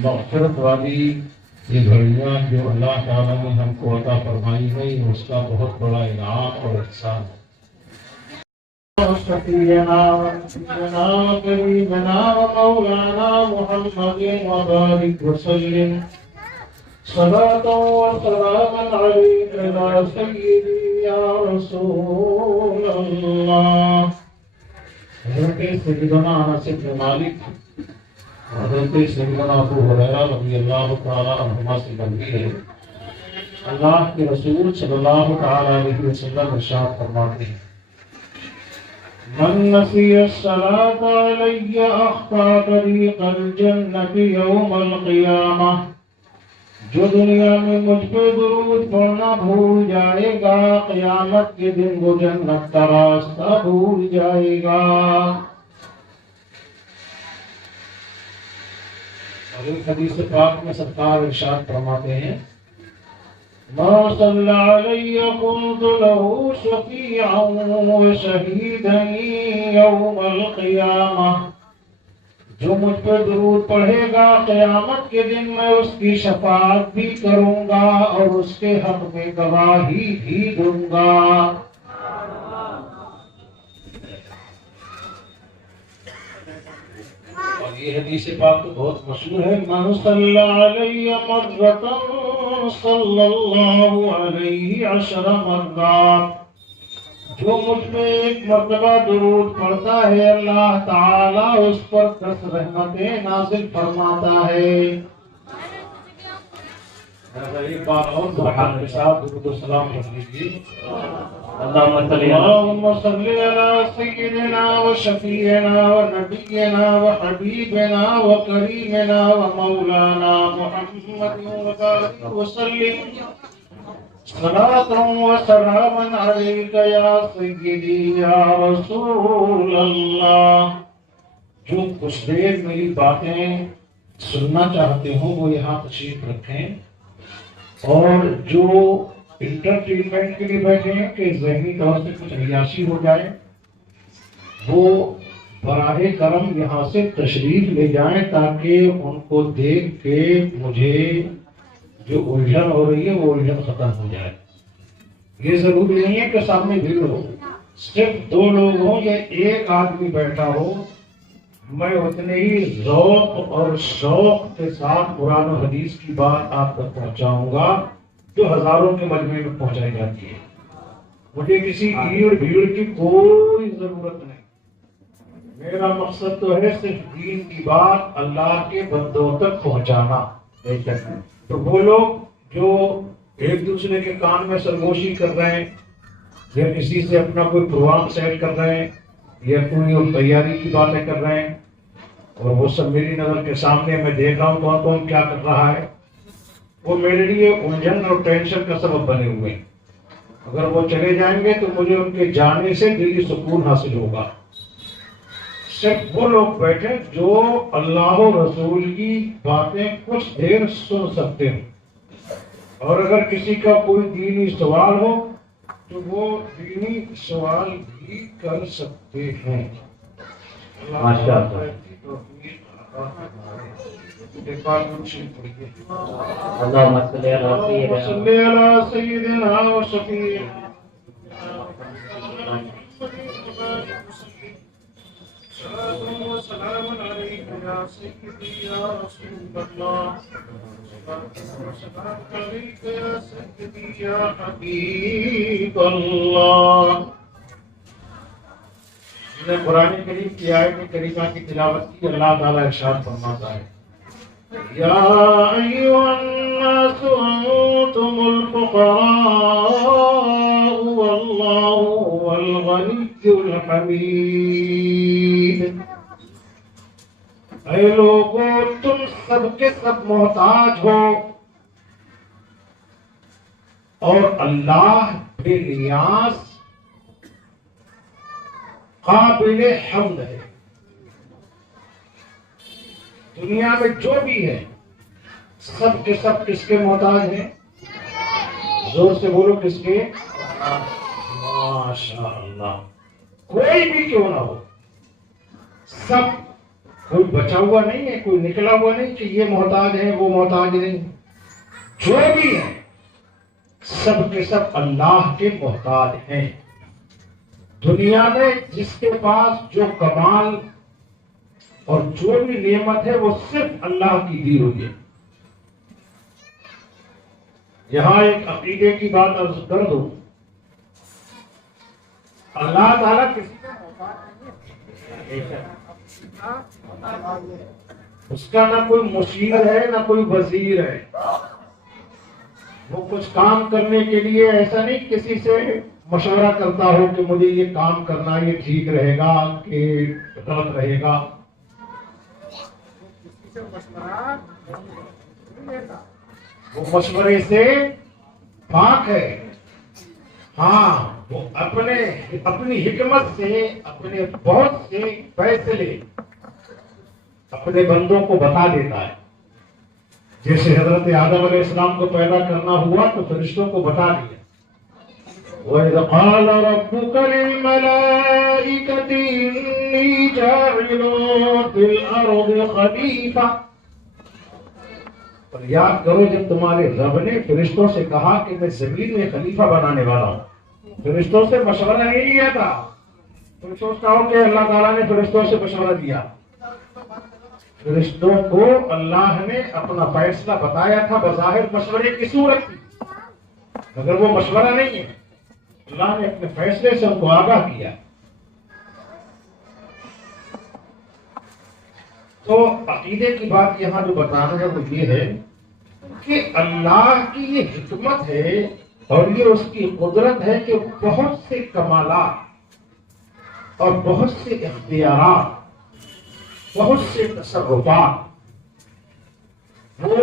مغفرت والی یہ گھڑیاں جو اللہ تعالیٰ نے ہم کو عطا فرمائی ہے، یہ اس کا بہت بڑا انعام اور احسان ہے۔ شفیعنا ونبینا وکریمنا ومولانا محمد وبارک وسلم صلاة وسلاما عليك يا سيدي يا رسول الله۔ حضرت سیدنا انس بن مالک، حضرت سیدنا ابو ہریرہ رضی اللہ تعالی عنہما سے مروی ہے، اللہ کے رسول صلی اللہ تعالی علیہ وسلم ارشاد فرماتے ہیں: من نسی الصلاة علی اخطا طریق الجنة یوم القیامہ، جو دنیا میں مجھ پہ درود پڑھنا بھول جائے گا، قیامت کے دن وہ جنت کا راستہ بھول جائے گا۔ اور ایک حدیث پاک میں سرکار ارشاد فرماتے ہیں: ما صلی علی كنت له شفیعا وشہیدا یوم القیامہ، جو مجھ پر درود پڑھے گا قیامت کے دن میں اس کی شفاعت بھی کروں گا اور اس کے حق میں گواہی بھی دوں گا۔ اور یہ حدیث پاک تو بہت مشہور ہے: من صلی علی مرۃ صلی اللہ علیہ عشر مرات، جو مجھ پہ ایک مرتبہ درود پڑھتا ہے اللہ تعالیٰ اس پر 10 رحمتیں نازل فرماتا ہے۔ ایک بار اور سبحان کے ساتھ درود و سلام پڑھ لیجیے۔ اللہم صلی علی سیدنا و شفیعنا و نبینا و حبیبنا و کریمنا و مولانا محمد وبارک وسلم صلاة و سلاما علیک یا سیدی یا رسول اللہ۔ جو کچھ دیر میری باتیں سننا چاہتے ہوں وہ یہاں تشریف رکھیں، اور جو انٹرٹینمنٹ کے لیے بیٹھے ہیں کہ ذہنی طور سے کچھ عیاشی ہو جائے، وہ براہ کرم یہاں سے تشریف لے جائیں تاکہ ان کو دیکھ کے مجھے جو الجھن ہو رہی ہے وہ الجھن ختم ہو جائے۔ یہ ضروری نہیں ہے کہ سامنے بھیڑ ہو، صرف 2 لوگ ہوں یا 1 آدمی بیٹھا ہو، میں اتنے ہی ذوق اور شوق کے ساتھ قرآن و حدیث کی بات آپ تک پہنچاؤں گا جو ہزاروں کے مجمع میں پہنچائی جاتی ہے۔ مجھے کسی بھیڑ کی کوئی ضرورت نہیں، میرا مقصد تو ہے صرف دین کی بات اللہ کے بندوں تک پہنچانا۔ تو وہ لوگ جو ایک دوسرے کے کان میں سرگوشی کر رہے ہیں یا کسی سے اپنا کوئی پروگرام سیٹ کر رہے ہیں یا کوئی تیاری کی باتیں کر رہے ہیں، اور وہ سب میری نظر کے سامنے میں دیکھ رہا ہوں کون کون کیا کر رہا ہے، وہ میرے لیے الجھن اور ٹینشن کا سبب بنے ہوئے ہیں۔ اگر وہ چلے جائیں گے تو مجھے ان کے جانے سے دلی سکون حاصل ہوگا۔ صرف وہ لوگ بیٹھے جو اللہ و رسول کی باتیں کچھ دیر سن سکتے ہیں، اور اگر کسی کا کوئی دینی سوال ہو تو وہ دینی سوال بھی کر سکتے ہیں۔ ماشاء اللہ۔ اللہم صلی علی سیدنا و شفیعنا و سلام علیک یا سیدی یا رسول اللہ، سلام علیک یا سیدی یا حبیب اللہ۔ میں قرآن کریم کی آیت کریمہ کی تلاوت کی، اللہ تعالیٰ ارشاد فرماتا ہے: یا ایھا الناس انتم الفقراء واللہ هو الغنی الحمید۔ اے لوگو، تم سب کے سب محتاج ہو اور اللہ بے نیاز قابل حمد ہے۔ دنیا میں جو بھی ہے سب کے سب کس کے محتاج ہیں؟ زور سے بولو، کس کے؟ ماشاء اللہ، کوئی بھی کیوں نہ ہو، سب کوئی بچا ہوا نہیں ہے، کوئی نکلا ہوا نہیں کہ یہ محتاج ہے وہ محتاج نہیں، جو بھی ہے سب کے سب اللہ کے محتاج ہیں۔ دنیا میں جس کے پاس جو کمال اور جو بھی نعمت ہے وہ صرف اللہ کی دی ہوئی ہے۔ یہاں ایک عقیدے کی بات عرض کر دوں، اللہ تعالیٰ کسی کا محتاج نہیں ہے، اس کا نہ کوئی مشیر ہے نہ کوئی وزیر ہے۔ وہ کچھ کام کرنے کے لیے ایسا نہیں کسی سے مشورہ کرتا ہو کہ مجھے یہ کام کرنا، یہ ٹھیک رہے گا کہ غلط رہے گا، کسی سے مشورہ نہیں لیتا، وہ مشورے سے پاک ہے۔ ہاں وہ اپنی حکمت سے اپنے بہت سے فیصلے اپنے بندوں کو بتا دیتا ہے۔ جیسے حضرت آدم علیہ السلام کو پیدا کرنا ہوا تو فرشتوں کو بتا دیا، وَإِذْ قَالَ رَبُّكَ لِلْمَلَائِكَةِ إِنِّي جَاعِلٌ فِي الْأَرْضِ خَلِيفَةً۔ اور یاد کرو جب تمہارے رب نے فرشتوں سے کہا کہ میں زمین میں خلیفہ بنانے والا ہوں، فرشتوں سے مشورہ نہیں لیا تھا۔ تم سوچتا ہو کہ اللہ تعالیٰ نے فرشتوں سے مشورہ دیا؟ فرشتوں کو اللہ نے اپنا فیصلہ بتایا تھا بظاہر مشورے کی صورت میں، مگر وہ مشورہ نہیں ہے، اللہ نے اپنے فیصلے سے ان کو آگاہ کیا۔ تو عقیدے کی بات یہاں جو بتانا ہے وہ یہ ہے کہ اللہ کی یہ حکمت ہے اور یہ اس کی قدرت ہے کہ بہت سے کمالات اور بہت سے اختیارات، بہت سے تصرفات وہ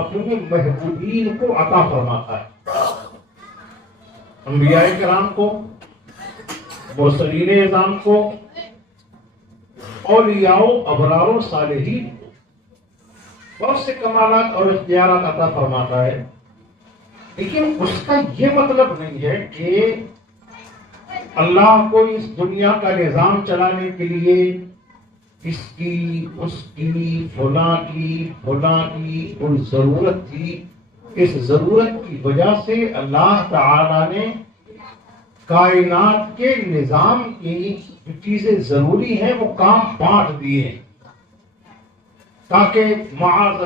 اپنے محبوبین کو عطا فرماتا ہے۔ انبیاء کرام کو، مرسلین اعظام کو، اولیاء ابرار و صالحین کو بہت سے کمالات اور اختیارات عطا فرماتا ہے، لیکن اس کا یہ مطلب نہیں ہے کہ اللہ کو اس دنیا کا نظام چلانے کے لیے اس کی اس کی فلاں کی کوئی ضرورت تھی۔ اس ضرورت کی وجہ سے اللہ تعالی نے کائنات کے نظام کی جو چیزیں ضروری ہیں وہ کام بانٹ دیے تاکہ معاذ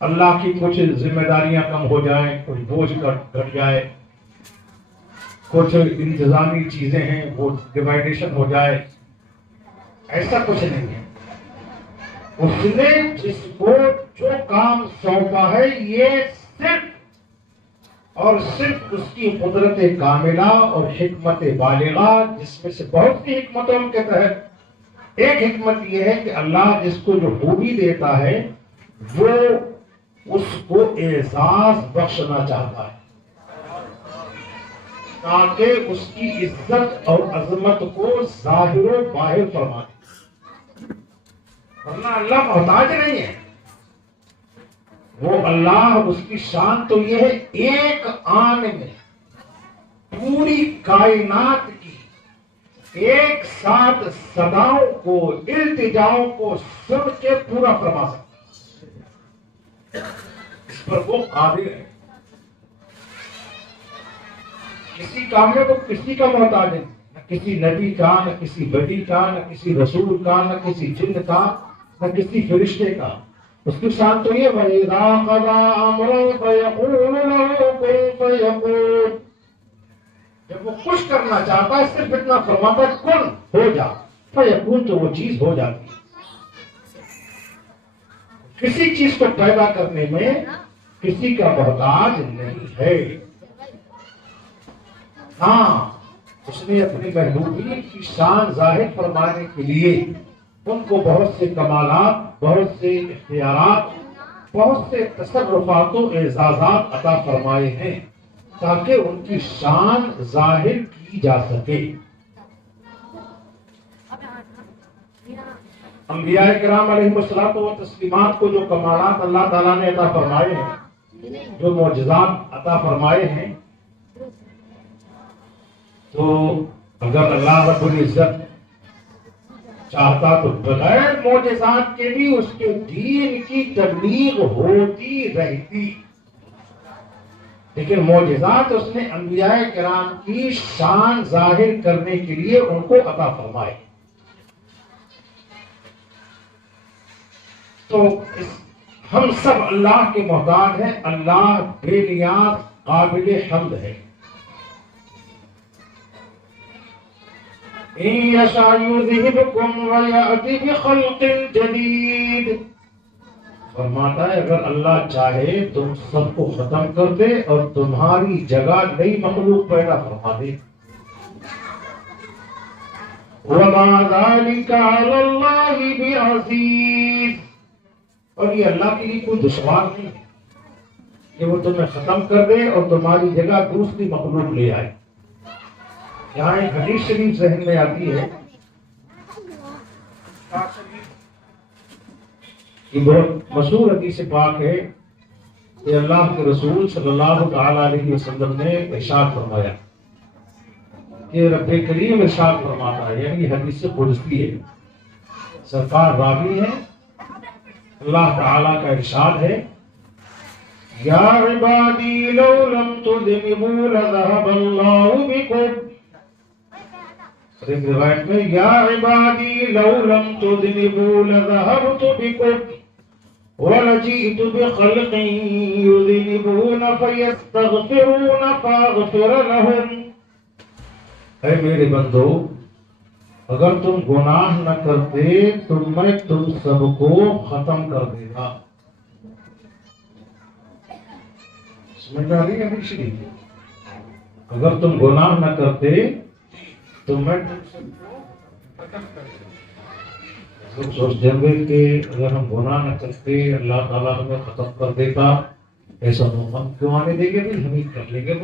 اللہ کی کچھ ذمہ داریاں کم ہو جائیں، کچھ بوجھ گھٹ جائے، کچھ انتظامی چیزیں ہیں وہ ڈیوائڈیشن ہو جائے۔ ایسا کچھ نہیں ہے، اس نے جس کو جو کام سونپا ہے یہ صرف اور صرف اس کی قدرت کاملہ اور حکمت بالغہ، جس میں سے بہت سی حکمتوں کے تحت ایک حکمت یہ ہے کہ اللہ جس کو جو خوبی دیتا ہے وہ اس کو اعزاز بخشنا چاہتا ہے تاکہ اس کی عزت اور عظمت کو ظاہر و باہر فرما دے، ورنہ اللہ محتاج نہیں ہے۔ وہ اللہ، اس کی شان تو یہ ہے ایک آن میں پوری کائنات کی ایک ساتھ صداؤں کو، التجاؤں کو سن کے پورا فرما سکتا ہے، اس پر وہ قادر ہے۔ کسی کام میں تو کسی کا محتاج نہیں، نہ کسی نبی کا، نہ کسی ولی کا، نہ کسی رسول کا، نہ کسی جن کا، نہ کسی فرشتے کا۔ اس کی شان تو یہ وَإِذَا قَضَىٰ أَمْرًا فَيَقُولُ لَهُ كُن فَيَكُونُ، جب وہ کچھ کرنا چاہتا ہے صرف اتنا فرماتا ہے کن ہو جا، فَيَكُونُ، تو وہ چیز ہو جاتی ہے۔ کسی چیز کو پیدا کرنے میں کسی کا محتاج نہیں ہے۔ ہاں اس نے اپنی محبوبین کی شان ظاہر فرمانے کے لیے ان کو بہت سے کمالات، بہت سے اختیارات، بہت سے تصرفات و اعزازات عطا فرمائے ہیں تاکہ ان کی شان ظاہر کی جا سکے۔ انبیاء کرام علیہ الصلوۃ والتسلیمات کو جو کمالات اللہ تعالیٰ نے عطا فرمائے ہیں، جو معجزات عطا فرمائے ہیں، تو اگر اللہ رب العزت چاہتا تو بغیر معجزات کے بھی اس کے دین کی تبلیغ ہوتی رہتی، لیکن معجزات اس نے انبیاء کرام کی شان ظاہر کرنے کے لیے ان کو عطا فرمائے۔ تو ہم سب اللہ کے محتاج ہیں، اللہ بے نیاز قابل حمد ہے۔ إن يشاء يذهبكم ويأتي بخلق جديد، فرماتا ہے اگر اللہ چاہے تم سب کو ختم کر دے اور تمہاری جگہ نئی مخلوق پیدا فرما دے۔ وما ذلك على الله بعزيز، اور یہ اللہ کے لیے کوئی دشوار نہیں ہے کہ وہ تمہیں ختم کر دے اور تمہاری جگہ دوسری مخلوق لے آئے۔ یہاں ایک حدیث شریف ذہن میں آتی ہے، یہ بہت مشہور حدیث پاک ہے کہ اللہ کے رسول صلی اللہ تعالی علیہ وسلم نے ارشاد فرمایا کہ رب کریم ارشاد فرماتا ہے، یعنی یہ حدیث قدسی ہے، سرکار راوی ہے، اللہ تعالی کا ارشاد ہے، یا عبادی لو لم تذنبوا لذهب اللہ بکم، ایک روایت میں یا عبادی لو لم تذنبوا لذهبت بكم ولجئت بخلق يذنبون فيستغفرون فاغفر لهم، اے میرے بندو اگر تم گناہ نہ کرتے تو میں تم سب کو ختم کر دیتا۔ سمجھ آ رہی ہے شریف؟ اگر تم گناہ نہ کرتے تو میں لوگ سوچتے ہیں کہ اگر ہم گناہ نہ کرتے اللہ تعالیٰ ہمیں ختم کر دیتا، ایسا موقع کیوں آنے دیں گے؟ ہم ہی کر لیں گے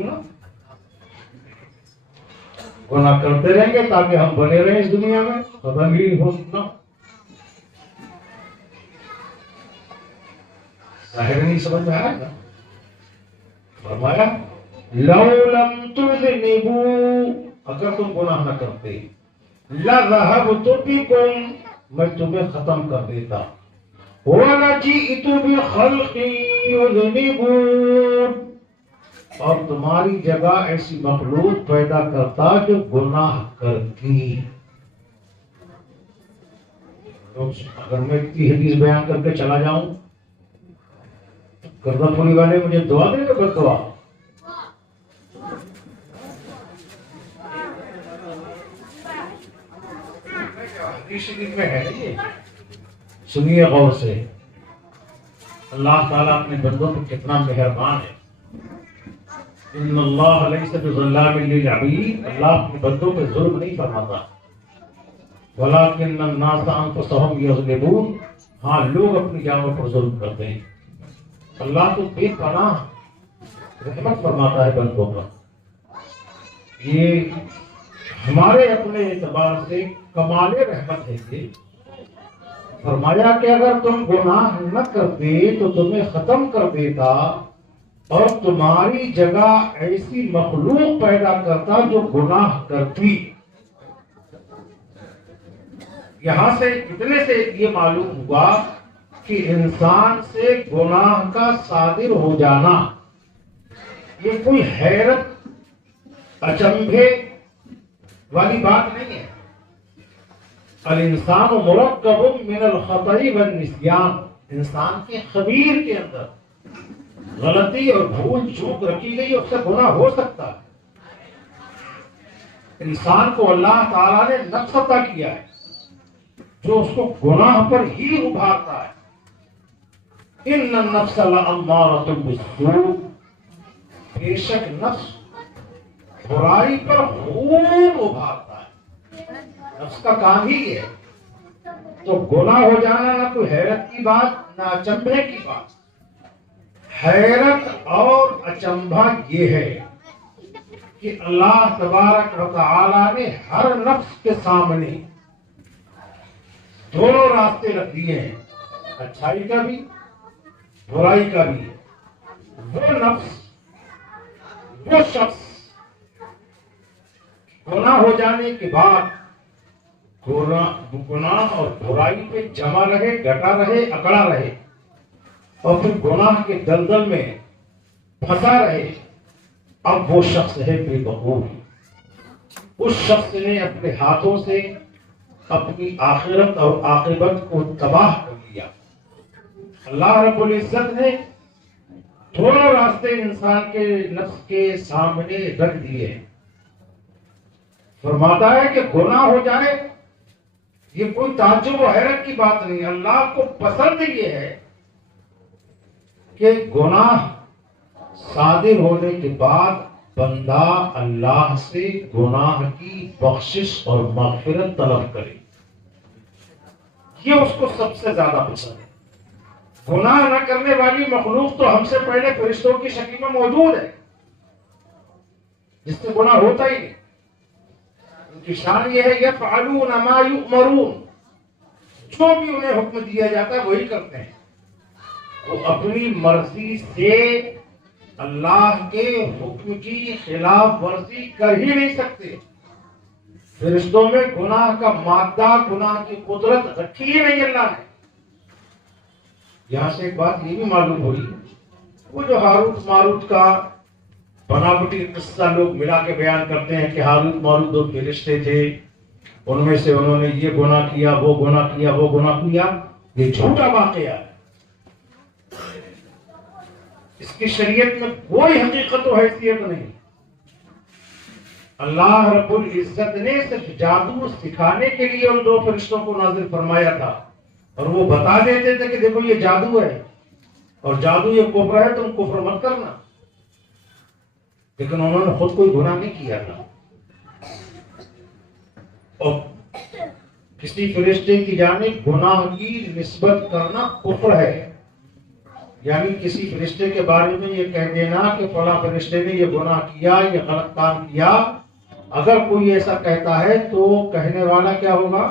گناہ کرتے رہیں گے تاکہ ہم بنے رہیں اس دنیا میں، ختم ہی ہو سکنا۔ ظاہر نہیں سمجھ میں آیا نا؟ فرمایا لو لم تذنبوا، اگر تم گناہ نہ کرتے، لذهبت بكم، میں تمہیں ختم کر دیتا، وَلَجِئْتُ بِخَلْقٍ يُذْنِبُونَ، اور تمہاری جگہ ایسی مخلوق پیدا کرتا جو گناہ کرتی۔ اگر میں اتنی حدیث بیان کر کے چلا جاؤں، گردن پوری والے مجھے دعا دیں گے، بد دعا؟ شریف میں ہے یہ، سنیے غور سے، اللہ تعالیٰ اپنے بندوں پر کتنا مہربان ہے۔ ان اللہ لیس بظلام للعبید، اللہ اپنے بندوں پہ ظلم نہیں فرماتا، ولکن الناس انفسهم یظلمون، ہاں لوگ اپنی جانوں پر ظلم کرتے ہیں۔ اللہ تو بے پناہ رحمت فرماتا ہے بندوں پر، یہ ہمارے اپنے اعتبار سے کمال رحمت ہے کہ فرمایا کہ اگر تم گناہ نہ کرتے تو تمہیں ختم کر دیتا اور تمہاری جگہ ایسی مخلوق پیدا کرتا جو گناہ کرتی۔ یہاں سے اتنے سے یہ معلوم ہوا کہ انسان سے گناہ کا صادر ہو جانا یہ کوئی حیرت اچنبھے والی بات نہیں ہے۔ الانسان مرکب من الخطأ والنسیان، انسان کے خبیر کے اندر غلطی اور بھول چوک رکھی گئی، اس سے گناہ ہو سکتا ہے۔ انسان کو اللہ تعالیٰ نے نفس عطا کیا ہے جو اس کو گناہ پر ہی ابھارتا ہے۔ ان النفس لامارۃ بالسوء، بے شک نفس برائی پر خوب ابھارتا ہے، نفس کا کام ہی ہے۔ تو گناہ ہو جانا نہ کوئی حیرت کی بات نہ اچنبھے کی بات، حیرت اور اچنبھا یہ ہے کہ اللہ تبارک و تعالی نے ہر نفس کے سامنے دونوں راستے رکھ دیے ہیں، اچھائی کا بھی برائی کا بھی۔ وہ نفس، وہ شخص گناہ ہو جانے کے بعد گناہ اور برائی پہ جمع رہے، ڈٹا رہے، اکڑا رہے اور پھر گناہ کے دلدل میں پھنسا رہے، اب وہ شخص ہے بے وقوف۔ اس شخص نے اپنے ہاتھوں سے اپنی آخرت اور عاقبت کو تباہ کر لیا۔ اللہ رب العزت نے دونوں راستے انسان کے نفس کے سامنے رکھ دیے ہیں۔ فرماتا ہے کہ گناہ ہو جائے یہ کوئی تعجب و حیرت کی بات نہیں، اللہ کو پسند یہ ہے کہ گناہ صادر ہونے کے بعد بندہ اللہ سے گناہ کی بخشش اور مغفرت طلب کرے، یہ اس کو سب سے زیادہ پسند ہے۔ گناہ نہ کرنے والی مخلوق تو ہم سے پہلے فرشتوں کی شکل میں موجود ہے، جس سے گناہ ہوتا ہی نہیں۔ ان کی شان یہ ہے یفعلون ما یؤمرون، جو بھی انہیں حکم دیا جاتا ہے وہی کرتے ہیں۔ وہ اپنی مرضی سے اللہ کے حکم کی خلاف ورزی کر ہی نہیں سکتے۔ فرشتوں میں گناہ کا مادہ، گناہ کی قدرت رکھی ہی نہیں اللہ نے۔ یہاں سے ایک بات یہ بھی معلوم ہوئی، وہ جو ہاروت ماروت کا بناوٹی قصہ لوگ ملا کے بیان کرتے ہیں کہ ہاروت ماروت دو فرشتے تھے، ان میں سے انہوں نے یہ گناہ کیا، وہ گناہ کیا، وہ گناہ کیا، یہ جھوٹا واقعہ ہے۔ اس کی شریعت میں کوئی حقیقت و حیثیت نہیں۔ اللہ رب العزت نے صرف جادو سکھانے کے لیے ان دو فرشتوں کو نازل فرمایا تھا، اور وہ بتا دیتے تھے کہ دیکھو یہ جادو ہے اور جادو یہ کفر ہے، تم کفر مت کرنا، لیکن انہوں نے خود کوئی گناہ نہیں کیا تھا۔ اور کسی فرشتے کی جانب گناہ کی نسبت کرنا کفر ہے، یعنی کسی فرشتے کے بارے میں یہ کہہ دینا کہ فلاں فرشتے نے یہ گناہ کیا، یہ غلط کام کیا، اگر کوئی ایسا کہتا ہے تو کہنے والا کیا ہوگا؟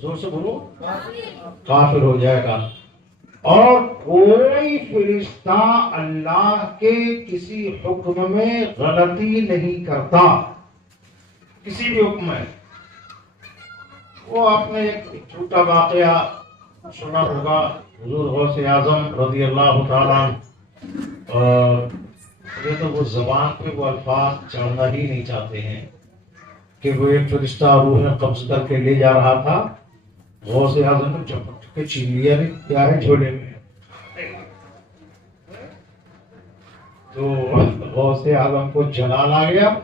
زور سے بولو، کافر ہو جائے گا۔ اور کوئی فرشتہ اللہ کے کسی حکم میں غلطی نہیں کرتا، کسی بھی حکم میں۔ وہ آپ نے ایک چھوٹا واقعہ سنا ہوگا، حضور غوث اعظم رضی اللہ تعالیٰ عنہ، اور یہ تو وہ زبان پہ وہ الفاظ چڑھنا ہی نہیں چاہتے ہیں کہ وہ ایک فرشتہ روح قبض کر کے لے جا رہا تھا، غوث اعظم نے جھپٹ کے چھین لیا، کیا ہے جھولے میں، تو غوث اعظم کو جلال آ گیا،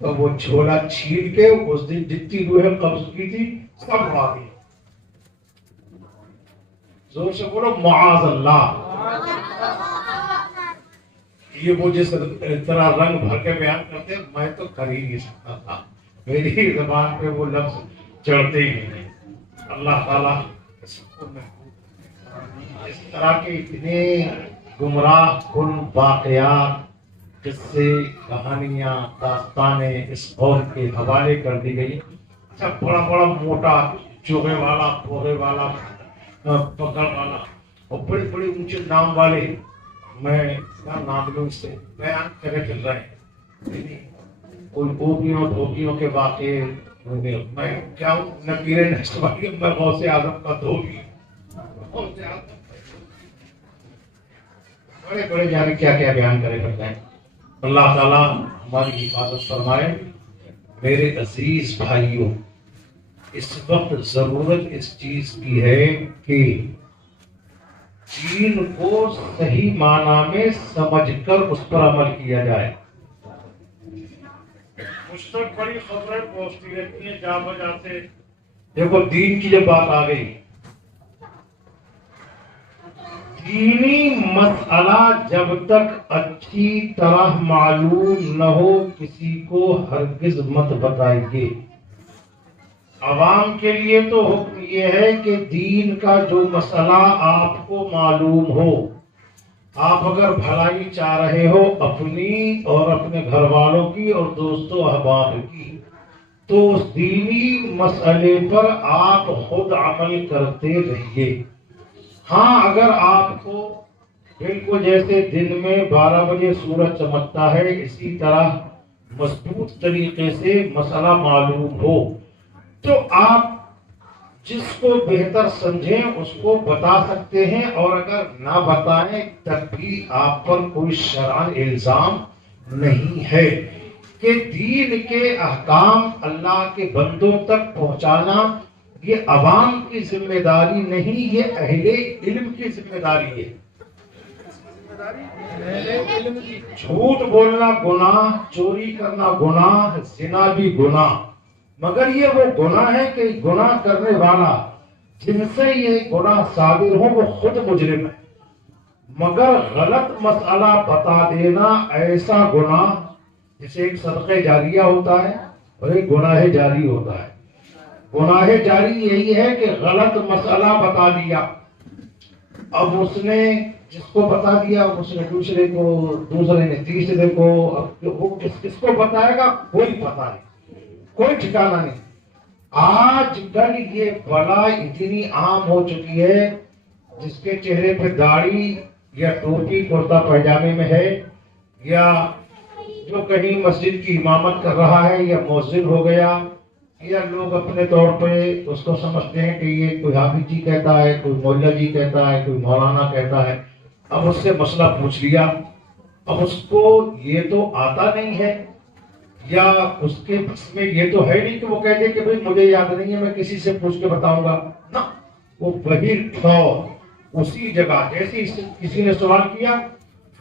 تو وہ جھولا چھین کے اس دن جتنی روح قبض کی تھی سب اڑا دی۔ زور سے بولو معاذ اللہ۔ یہ مجھے طرح رنگ بھر کے بیان کرتے ہیں، میں تو کر ہی نہیں سکتا تھا، میری زبان پہ وہ لفظ چڑھتے ہی نہیں۔ اللہ تعالیٰ اس طرح کے اتنے گمراہ کن واقعات، قصے، کہانیاں، داستانیں اس قوم کے حوالے کر دی گئی۔ اچھا، بڑا بڑا موٹا چوغے والا، پوغے والا، پکڑ والا اور بڑے بڑے اونچے نام والے، میں کیا نام لوں، اس سے بیان کرے پھر رہے ہیں، کوئی اوپیوں دھوبیوں کے واقعے، میں کیا ہوں نہ پیرے نقشبندی، میں غوث اعظم کا دھوبی، بڑے بڑے جانے کیا کیا بیان کرے کرتے ہیں۔ اللہ تعالیٰ ہماری حفاظت فرمائے۔ میرے عزیز بھائیوں، اس وقت ضرورت اس چیز کی ہے کہ دین کو صحیح معنی میں سمجھ کر اس پر عمل کیا جائے۔ مجھ تک بڑی خبریں پہنچتی رہتی ہیں جا بجا سے، دیکھو دین کی جب بات آ گئی، دینی مسئلہ جب تک اچھی طرح معلوم نہ ہو کسی کو ہرگز مت بتائیے۔ عوام کے لیے تو حکم یہ ہے کہ دین کا جو مسئلہ آپ کو معلوم ہو، آپ اگر بھلائی چاہ رہے ہو اپنی اور اپنے گھر والوں کی اور دوستوں احباب کی، تو اس دینی مسئلے پر آپ خود عمل کرتے رہیے۔ ہاں، اگر آپ کو بالکل جیسے دن میں 12 بجے سورج چمکتا ہے اسی طرح مضبوط طریقے سے مسئلہ معلوم ہو تو آپ جس کو بہتر سمجھیں اس کو بتا سکتے ہیں، اور اگر نہ بتائیں تب بھی آپ پر کوئی شرعاً الزام نہیں ہے کہ دین کے احکام اللہ کے بندوں تک پہنچانا یہ عوام کی ذمہ داری نہیں، یہ اہل علم کی ذمہ داری ہے۔ جھوٹ بولنا گناہ، چوری کرنا گناہ، زنا بھی گناہ، مگر یہ وہ گناہ ہے کہ گناہ کرنے والا جن سے یہ گناہ صادر ہو وہ خود مجرم ہے، مگر غلط مسئلہ بتا دینا ایسا گناہ جسے ایک صدقہ جاریہ ہوتا ہے اور ایک گناہ جاری ہوتا ہے۔ گناہ جاری یہی ہے کہ غلط مسئلہ بتا دیا، اب اس نے جس کو بتا دیا اس نے دوسرے کو، دوسرے نے تیسرے کو، اب وہ کس کو بتائے گا کوئی پتہ نہیں، کوئی ٹھکانہ نہیں۔ آج کل یہ بلا اتنی عام ہو چکی ہے، جس کے چہرے پہ داڑھی یا ٹوپی کرتا پائجامے میں ہے، یا جو کہیں مسجد کی امامت کر رہا ہے، یا مؤذن ہو گیا، یا لوگ اپنے طور پہ اس کو سمجھتے ہیں کہ یہ کوئی حافظ جی کہتا ہے، کوئی مولا جی کہتا ہے، کوئی مولانا کہتا ہے، اب اس سے مسئلہ پوچھ لیا، اب اس کو یہ تو آتا نہیں ہے، یا اس کے بس میں یہ تو ہے نہیں کہ وہ کہہ دے کہ بھئی مجھے یاد نہیں ہے، میں کسی سے پوچھ کے بتاؤں گا، نہ، وہ وہی فور اسی جگہ جیسے کسی نے سوال کیا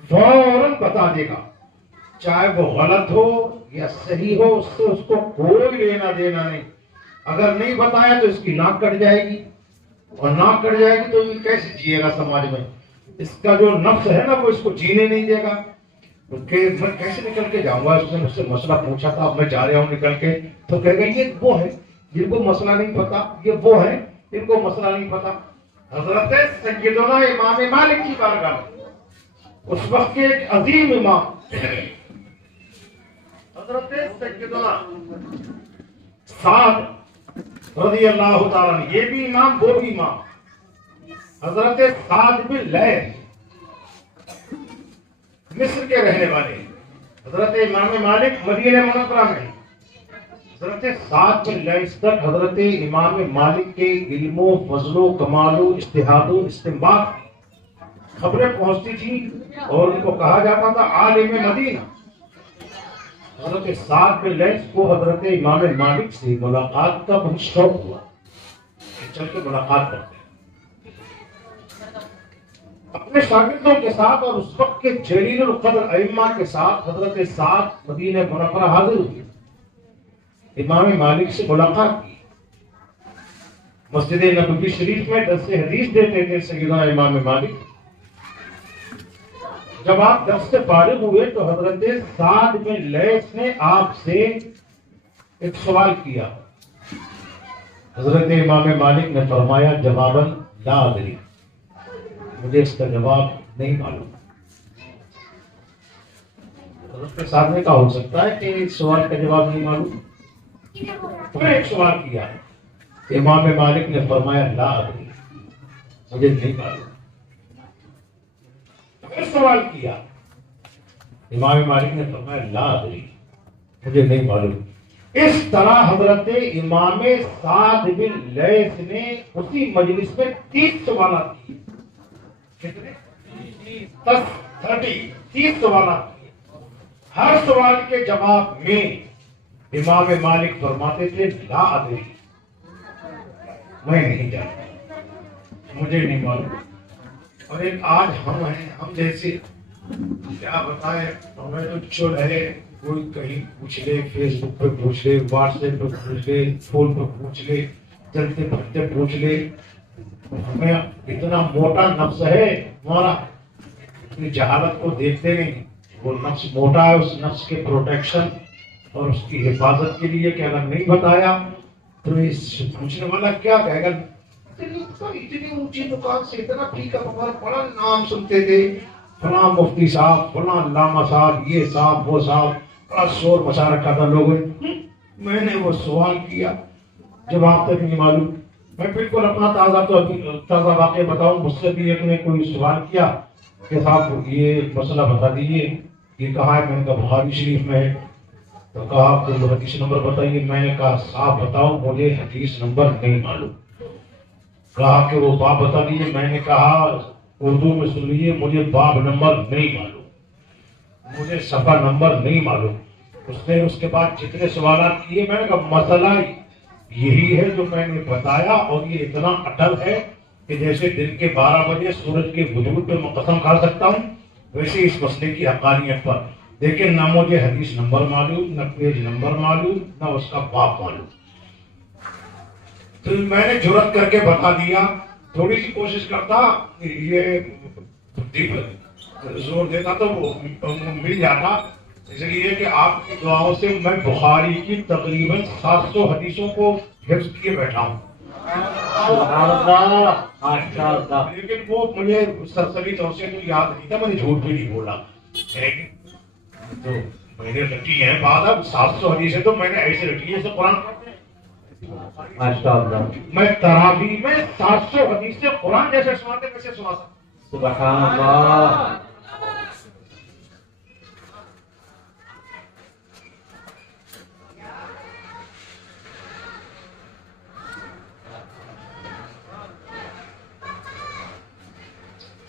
فوراً بتا دے گا، چاہے وہ غلط ہو یا صحیح ہو، اس سے اس کو کوئی لینا دینا نہیں۔ اگر نہیں بتایا تو اس کی ناک کٹ جائے گی، اور ناک کٹ جائے گی تو یہ کیسے جیے گا سماج میں؟ اس کا جو نفس ہے نا وہ اس کو جینے نہیں دے گا کہ میں کیسے نکل کے جاؤں گا، اس نے مجھ سے مسئلہ پوچھا تھا، اب میں جا رہا ہوں نکل کے، تو کہے گا یہ وہ ہے جن کو مسئلہ نہیں پتا، یہ وہ ہے جن کو مسئلہ نہیں پتا۔ حضرت سیدنا امام مالک کی بارگاہ اس وقت کے ایک عظیم امام حضرت سیدنا سعد رضی اللہ تعالیٰ عنہ، یہ بھی امام وہ بھی امام، حضرت سعد بن لیث مصر کے رہنے والے، حضرت امام مالک مدینہ منورہ میں، حضرت سعد بن لیث تک حضرت امام مالک کے علم و فضل و کمال و اجتہاد و استنباط خبریں پہنچتی تھی، اور ان کو کہا جاتا تھا عالم مدینہ۔ حضرت سعد بن لیث کو حضرت امام مالک سے ملاقات کا بہت شوق ہوا کہ چل کے ملاقات کرتے ہیں اپنے شاگردوں کے ساتھ، اور اس وقت کے جلیل القدر ائمہ کے ساتھ حضرت سعد مدینہ منورہ حاضر ہوئے، امام مالک سے ملاقات کی، مسجد نبوی شریف میں درس حدیث دیتے تھے سیدنا امام مالک۔ جب آپ درس سے فارغ ہوئے تو حضرت سعد بن لیث نے آپ سے ایک سوال کیا، حضرت امام مالک نے فرمایا جواباً لا ادری، مجھے اس کا جواب نہیں معلوم۔ حضرت صاحب نے کہا ہو سکتا ہے کہ اس سوال کا جواب نہیں معلوم، پھر ایک سوال کیا، امام مالک نے فرمایا لا ادری، مجھے نہیں معلوم۔ پھر سوال کیا، امام مالک نے فرمایا لا ادری، مجھے نہیں معلوم۔ اس طرح حضرت امام سعد بن لیث نے اسی مجلس میں 30 سوالات کیے، کتنے؟ 30 سوالات کیے۔ ہر سوال کے جواب میں امام مالک فرماتے تھے لا ادری، میں نہیں جانتا، مجھے نہیں معلوم۔ اور ایک آج ہم ہیں، ہم جیسے کیا بتائیں، ہمیں تو چل ہے، کوئی کہیں پوچھ لے، فیس بک پہ پوچھ لے، واٹس ایپ پہ پوچھ لے، فون پہ پوچھ لے، چلتے پھرتے پوچھ لے، ہمیں اتنا موٹا نفس ہے ہمارا، اپنی جہالت کو دیکھتے نہیں، وہ نفس موٹا ہے، اس نفس کے پروٹیکشن اور اس کی حفاظت کے لیے کہ اگر نہیں بتایا تو اس پوچھنے والا کیا کہے گا، اتنی اونچی دکان سے اتنا پھیکا پکا بڑا نام سنتے تھے، فلاں مفتی صاحب، فلاں علامہ صاحب، یہ صاحب وہ صاحب، بڑا شور مچا رکھا تھا لوگوں نے۔ میں نے وہ سوال کیا، جب آپ تک نہیں معلوم، میں بالکل اپنا تازہ واقعہ بتاؤں، مجھ سے بھی ایک نے کوئی سوال کیا کہ صاحب یہ مسئلہ بتا دیجیے، یہ کہاں ہے؟ میں نے کہا بخاری شریف میں ہے۔ تو کہا آپ کو حدیث نمبر بتائیے. میں نے کہا صاحب بتاؤ, مجھے حدیث نمبر نہیں معلوم. کہا کہ وہ باب بتا دیجیے. میں نے کہا اردو میں سن لیجیے, مجھے باب نمبر نہیں معلوم, مجھے صفحہ نمبر نہیں معلوم. اس نے اس کے بعد جتنے سوالات کیے, میں نے کہا مسئلہ یہی ہے جو میں نے بتایا, اور یہ اتنا اٹل ہے کہ جیسے دن کے 12 بجے سورج کے وجود پہ میں قسم کھا سکتا ہوں, ویسے اس مسئلے کی حقانیت پر. لیکن نہ مجھے حدیث نمبر معلوم, نہ پیج نمبر معلوم, نہ اس کا باب معلوم. تو میں نے جرأت کر کے بتا دیا. تھوڑی سی کوشش کرتا, یہ زور دیتا تو وہ مل جاتا. اس لیے کہ آپ کی دعاؤں سے میں بخاری کی تقریباً 700 حدیثوں کو حفظ کیے بیٹھا ہوں. لیکن وہ مجھے سرسری طور سے تو یاد نہیں تھا, میں نے جھوٹ بھی نہیں بولا. تو میں نے رٹی ہے بعد, اب 700 حدیثیں تو میں نے ایسے رٹی ہے جیسے قرآن پڑھتے ہیں. میں تراویح میں 700 حدیثیں قرآن جیسے سناتے کیسے سنا سکتا. سبحان اللہ.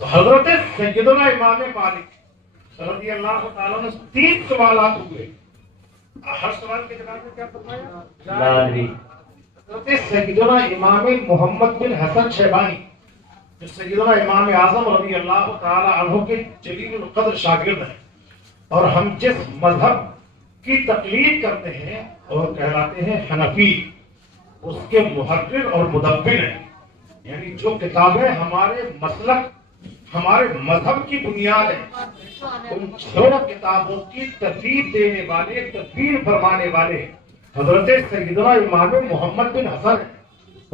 تو حضرت سیدنا امام مالک رضی اللہ تعالیٰ نے 3 سوالات ہوئے. ہر سوال کے جواب میں کیا فرمایا؟ حضرت سیدنا امام محمد بن حسن شیبانی, جو سیدنا امام اعظم رضی اللہ تعالیٰ عنہ کے جلیل القدر شاگرد ہیں, اور ہم جس مذہب کی تقلید کرتے ہیں اور کہلاتے ہیں حنفی, اس کے محرر اور مدبر ہیں. یعنی جو کتابیں ہمارے مسلک, ہمارے مذہب کی بنیاد ہے, ان 6 کتابوں کی ترتیب دینے والے, تدبیر فرمانے والے حضرت سیدنا امام محمد بن حسن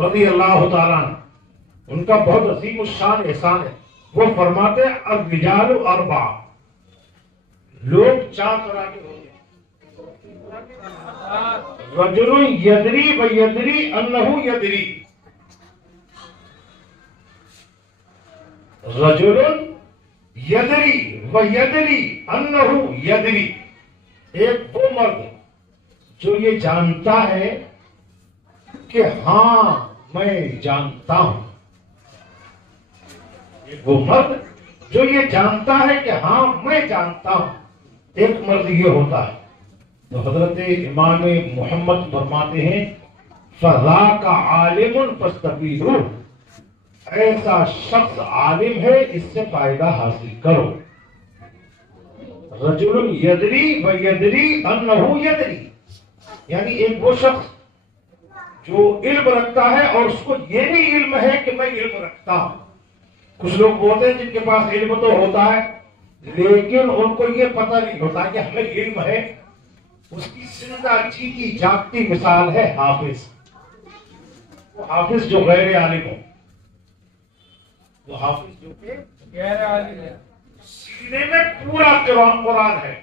رضی اللہ تعالیٰ عنہ. ان کا بہت عظیم الشان احسان ہے. وہ فرماتے ہیں الرجال 4, لوگ 4 طرح کے ہوتے ہیں. رجل یدری و یدری انہ یدری, رجل یدری و یدری انہ یدری. ایک وہ مرد جو یہ جانتا ہے کہ ہاں میں جانتا ہوں. ایک وہ مرد جو یہ جانتا ہے کہ ہاں میں جانتا ہوں. ایک مرد یہ ہوتا ہے. تو حضرت امام محمد فرماتے ہیں فذاک عالم فاستفیدوا, ایسا شخص عالم ہے, اس سے فائدہ حاصل کرو. رجل یدری و یدری انہ یدری, یعنی ایک وہ شخص جو علم رکھتا ہے اور اس کو یہ بھی علم ہے کہ میں علم رکھتا ہوں. کچھ لوگ بولتے ہیں جن کے پاس علم تو ہوتا ہے لیکن ان کو یہ پتہ نہیں ہوتا کہ ہمیں علم ہے. اس کی زندہ کی جاگتی مثال ہے حافظ. وہ حافظ جو غیر عالم ہو, وہ حافظ جو کہ غیر عالم ہے, سینے میں پورا قرآن ہے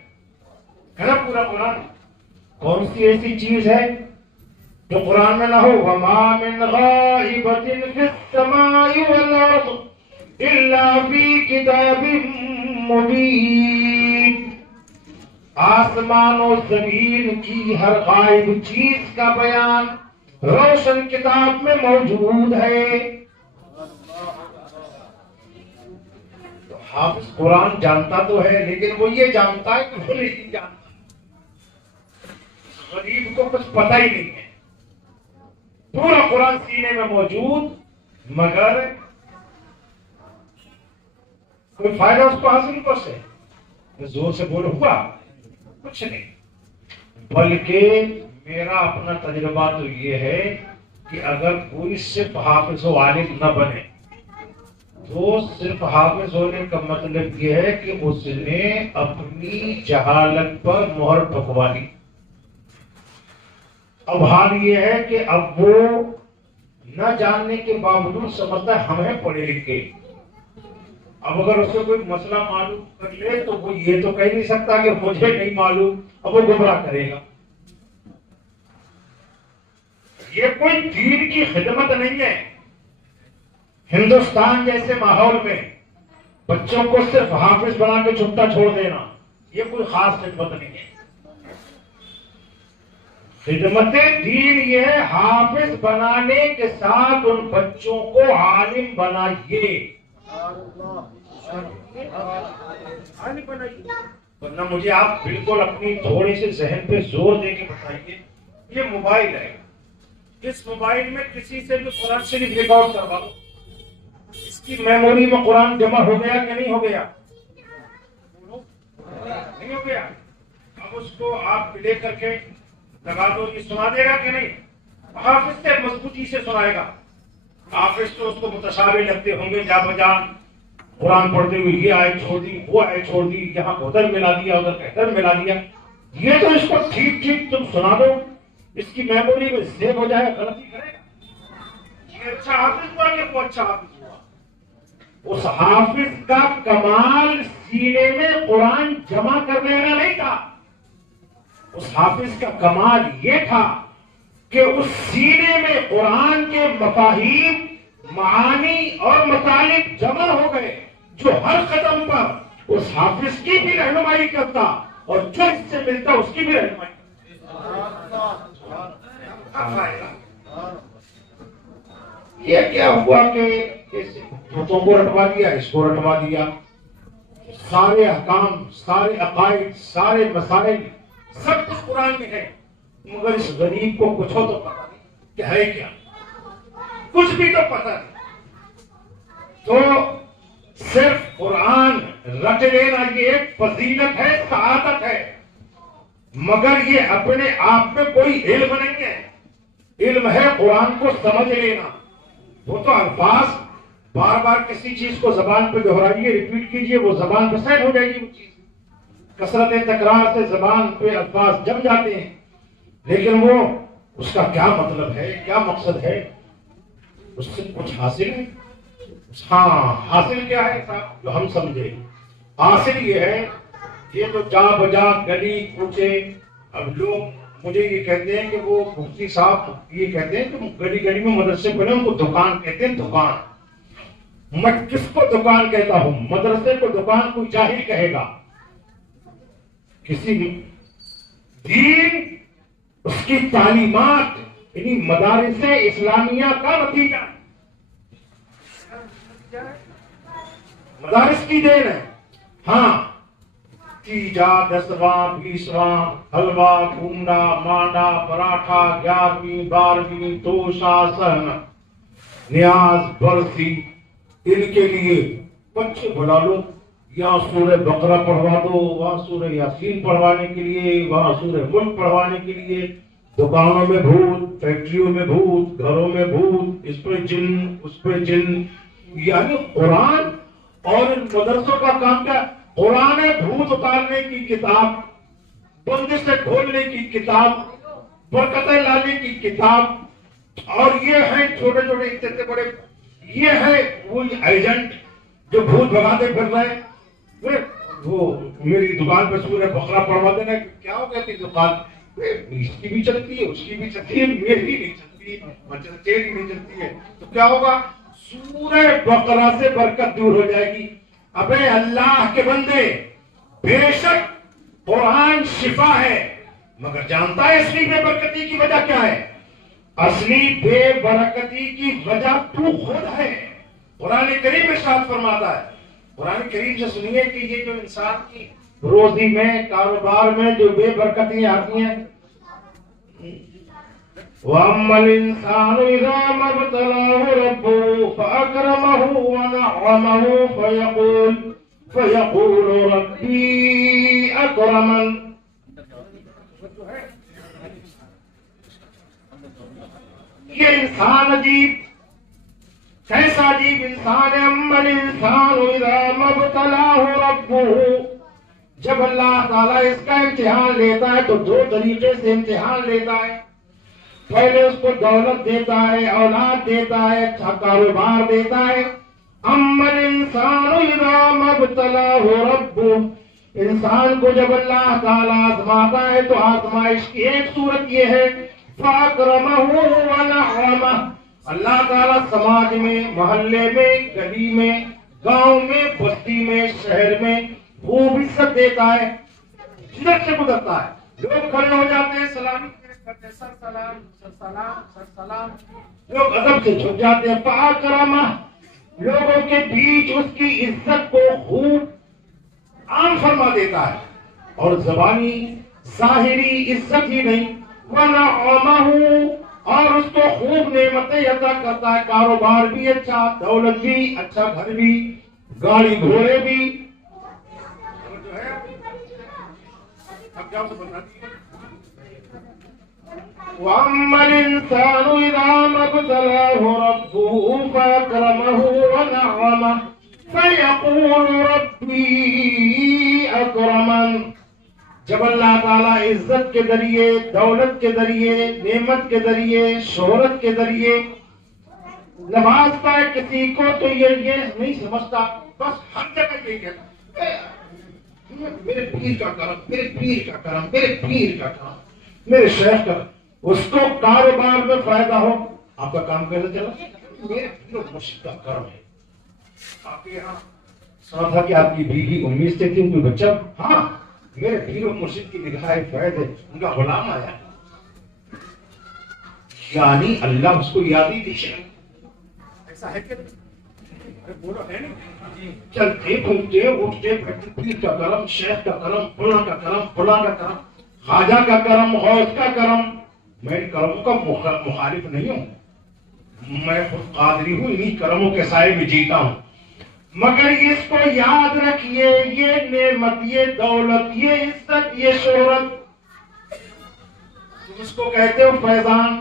نا, پورا قرآن. کون سی ایسی چیز ہے جو قرآن میں نہ ہو؟ وَمَا مِنْ غَائِبَةٍ فِي السَّمَاءِ وَالْأَرْضِ إِلَّا فِي كِتَابٍ مُبِينٍ. آسمان و زمین کی ہر غائب چیز کا بیان روشن کتاب میں موجود ہے. تو حافظ قرآن جانتا تو ہے لیکن وہ یہ جانتا ہے کہ وہ نہیں جانتا. غریب کو کچھ پتہ ہی نہیں ہے. پورا قرآن سینے میں موجود, مگر کوئی فائدہ اس کو حاصل کر سے. زور سے بولو ہوا کچھ نہیں. بلکہ میرا اپنا تجربہ تو یہ ہے کہ اگر کوئی صرف حافظ و عالم نہ بنے تو صرف حافظ ہونے کا مطلب یہ ہے کہ اس نے اپنی جہالت پر مہر ٹھکوا لی. اب حال یہ ہے کہ اب وہ نہ جاننے کے باوجود سمجھتا ہے ہم ہیں پڑھے لکھے. اب اگر اسے کوئی مسئلہ معلوم کر لے تو وہ یہ تو کہہ نہیں سکتا کہ مجھے نہیں معلوم, اب وہ گمراہ کرے گا. یہ کوئی دین کی خدمت نہیں ہے. ہندوستان جیسے ماحول میں بچوں کو صرف حافظ بنا کے چھٹا چھوڑ دینا یہ کوئی خاص خدمت نہیں ہے. خدمت دین یہ ہے حافظ بنانے کے ساتھ ان بچوں کو عالم بنائیے، ورنہ مجھے آپ بالکل اپنی تھوڑی سے ذہن پہ زور دے کے بتائیے، یہ موبائل ہے، اس موبائل میں کسی سے بھی قرآن شریف ریکارڈ کروا دو، اس کی میموری میں قرآن جمع ہو گیا کہ نہیں ہو گیا؟ نہیں ہو گیا؟ اب اس کو آپ پلے کر کے لگا دو، یہ سنا دے گا کہ نہیں؟ حافظ سے مضبوطی سے سنائے گا۔ حافظ تو اس کو متشابہ لگتے ہوں گے، جا بجا قرآن پڑھتے ہوئے یہ آیت چھوڑ دی، وہ آیت چھوڑ دی، یہاں ادھر ملا دیا، ادھر ادھر ملا دیا۔ یہ تو اس کو ٹھیک ٹھیک تم سنا دو، اس کی میموری میں سیو ہو جائے، غلطی کرے گا۔ یہ اچھا حافظ ہوا کہ وہ اچھا حافظ ہوا؟ اس حافظ کا کمال سینے میں قرآن جمع کرنے کا نہیں تھا، اس حافظ کا کمال یہ تھا کہ اس سینے میں قرآن کے مفاہیم، معانی اور مطالب جمع ہو گئے، جو ہر قدم پر اس حافظ کی بھی رہنمائی کرتا اور جو اس سے ملتا اس کی بھی رہنمائی کرتا۔ یہ کیا ہوا کہ طوطوں کو رٹوا دیا، اس کو رٹوا دیا، سارے احکام، سارے عقائد، سارے مسائل سب کچھ قرآن میں ہے، مگر اس غریب کو کچھ ہو تو پتہ نہیں کہ ہے کیا، کچھ بھی تو پتہ نہیں۔ تو صرف قرآن رٹ لینا یہ ایک فضیلت ہے، سعادت ہے، مگر یہ اپنے آپ میں کوئی علم نہیں ہے۔ علم ہے قرآن کو سمجھ لینا۔ وہ تو الفاظ بار بار کسی چیز کو زبان پہ دہرائیے، ریپیٹ کیجئے، وہ زبان پہ سیٹ ہو جائے گی۔ وہ چیز کثرت تکرار سے زبان پہ الفاظ جم جاتے ہیں، لیکن وہ اس کا کیا مطلب ہے، کیا مقصد ہے، اس سے کچھ حاصل ہے؟ ہاں، حاصل کیا ہے صاحب جو ہم سمجھے؟ حاصل یہ ہے، یہ تو جا بجا گلی کوچے، اب لوگ مجھے یہ کہتے ہیں کہ وہ مفتی صاحب یہ کہتے ہیں کہ گلی گلی میں مدرسے پڑھے ان کو دکان کہتے ہیں، دکان۔ میں کس کو دکان کہتا ہوں؟ مدرسے کو دکان کوئی جاہل کہے گا، کسی دین اس کی تعلیمات یعنی مدارس اسلامیہ کا نتیجہ ہے، مدارس کی دین ہے۔ ہاں، تیجا، 10واں، 20واں، حلوہ، گونڈا، مانڈا، پراٹھا، 11ویں، 12ویں، توشا، سہن، نیاز، برسی، ان کے لیے بچے بلا لو، یہاں سورہ بقرہ پڑھوا دو، وہاں سورہ یاسین پڑھوانے کے لیے، وہاں سورہ ملک پڑھوانے کے لیے، دکانوں میں بھوت، فیکٹریوں میں بھوت، گھروں میں بھوت، اس پہ جن، اس پہ جن۔ یعنی قرآن اور ان مدرسوں کا کام کیا؟ قرآن ہے بھوت اتارنے کی کتاب، بندش سے کھولنے کی کتاب، برکتیں لانے کی کتاب، اور یہ ہیں چھوٹے چھوٹے اتنے بڑے، یہ ہے وہی ایجنٹ جو بھوت بھگاتے پھر رہے ہیں۔ وہ میری دکان پہ سورہ بقرہ پڑھوا دینا، کیا ہو گیا تھی دکان؟ اس کی بھی چلتی ہے، اس کی بھی چلتی ہے، میری نہیں چلتی، تیری نہیں چلتی ہے، تو کیا ہوگا؟ سورہ بقرہ سے برکت دور ہو جائے گی۔ ابے اللہ کے بندے، بے شک قرآن شفا ہے، مگر جانتا ہے اصلی بے برکتی کی وجہ کیا ہے؟ اصلی بے برکتی کی وجہ تو خود ہے۔ قرآن کریم ارشاد فرماتا ہے، قرآن کریم سے سنیے کہ یہ جو انسان کی روزی میں، کاروبار میں جو بے برکتیاں آتی ہیں، وَأَمَّا الْإِنسَانُ إِذَا مَا ابْتَلَاهُ رَبُّهُ فَأَكْرَمَهُ وَنَعَّمَهُ فَيَقُولُ رَبِّي أَكْرَمَنِ۔ یہ انسان عجیب، کیسا عجیب انسان ہے۔ اما الانسان اذا ما ابتلاه ربه، جب اللہ تعالیٰ اس کا امتحان لیتا ہے تو دو طریقے سے امتحان لیتا ہے۔ پہلے اس کو دولت دیتا ہے، اولاد دیتا ہے، اچھا کاروبار دیتا ہے۔ اما الانسان اذا ما ابتلاه ربه، انسان کو جب اللہ تعالیٰ آزماتا ہے تو آزمائش کی ایک صورت یہ ہے فَأَكْرَمَهُ وَنَعَّمَهُ، اللہ تعالیٰ سماج میں، محلے میں، گلی میں، گاؤں میں، بستی میں، شہر میں خوب عزت دیتا ہے، جنت سے گزرتا ہے، لوگ کھڑے ہو جاتے ہیں، سلامی سر سلام سر سلام سر سلام، لوگ ادب سے جھک جاتے ہیں. فاکرمہ، لوگوں کے بیچ اس کی عزت کو خوب عام فرما دیتا ہے، اور زبانی ظاہری عزت ہی نہیں، وَنَعَمَهُ، اور اس کو خوب نعمتیں عطا کرتا ہے، کاروبار بھی اچھا، دولت بھی اچھا، گھر بھی، گاڑی گھوڑے بھی. وَأَمَّا الْإِنسَانُ إِذَا مَا ابْتَلَاهُ رَبُّهُ فَأَكْرَمَهُ وَنَعَّمَهُ فَيَقُولُ رَبِّي أَكْرَمَنِ. جب اللہ تعالیٰ عزت کے ذریعے، دولت کے ذریعے، نعمت کے ذریعے، شہرت کے ذریعے نوازتا ہے کسی کو، تو یہ نہیں سمجھتا، بس ہر جگہ یہ کہتا ہے میرے پیر کا کرم، میرے پیر کا کرم، میرے پیر کا کرم، میرے شیخ کا. اس کو کاروبار میں فائدہ ہو، آپ کا کام کیسے چلا؟ میرے پیر و مرشد کا کرم ہے. آپ کے یہاں سنا تھا کہ آپ کی بیوی امید سے تھی، کوئی بچہ؟ ہاں، میرے پیر و مرشد کی نگاہ فیض ہے، ان کا غلام آیا، یعنی اللہ اس کو یاد ہی دیشے. ایسا ہے کہ بولو ہے نہیں، چلتے پھولتے اٹھتے بیٹھتے، پیر کا کرم، شیخ کا کرم، فلاں کا کرم، فلاں کا کرم، خواجہ کا کرم، غوث کا کرم. میں ان کرموں کا مخالف نہیں ہوں، میں خود قادری ہوں، انہی کرموں کے سائے میں جیتا ہوں. مگر اس کو یاد رکھیے، یہ نعمت، یہ دولت، یہ عزت، یہ شہرت، تم اس کو کہتے ہو فیضان.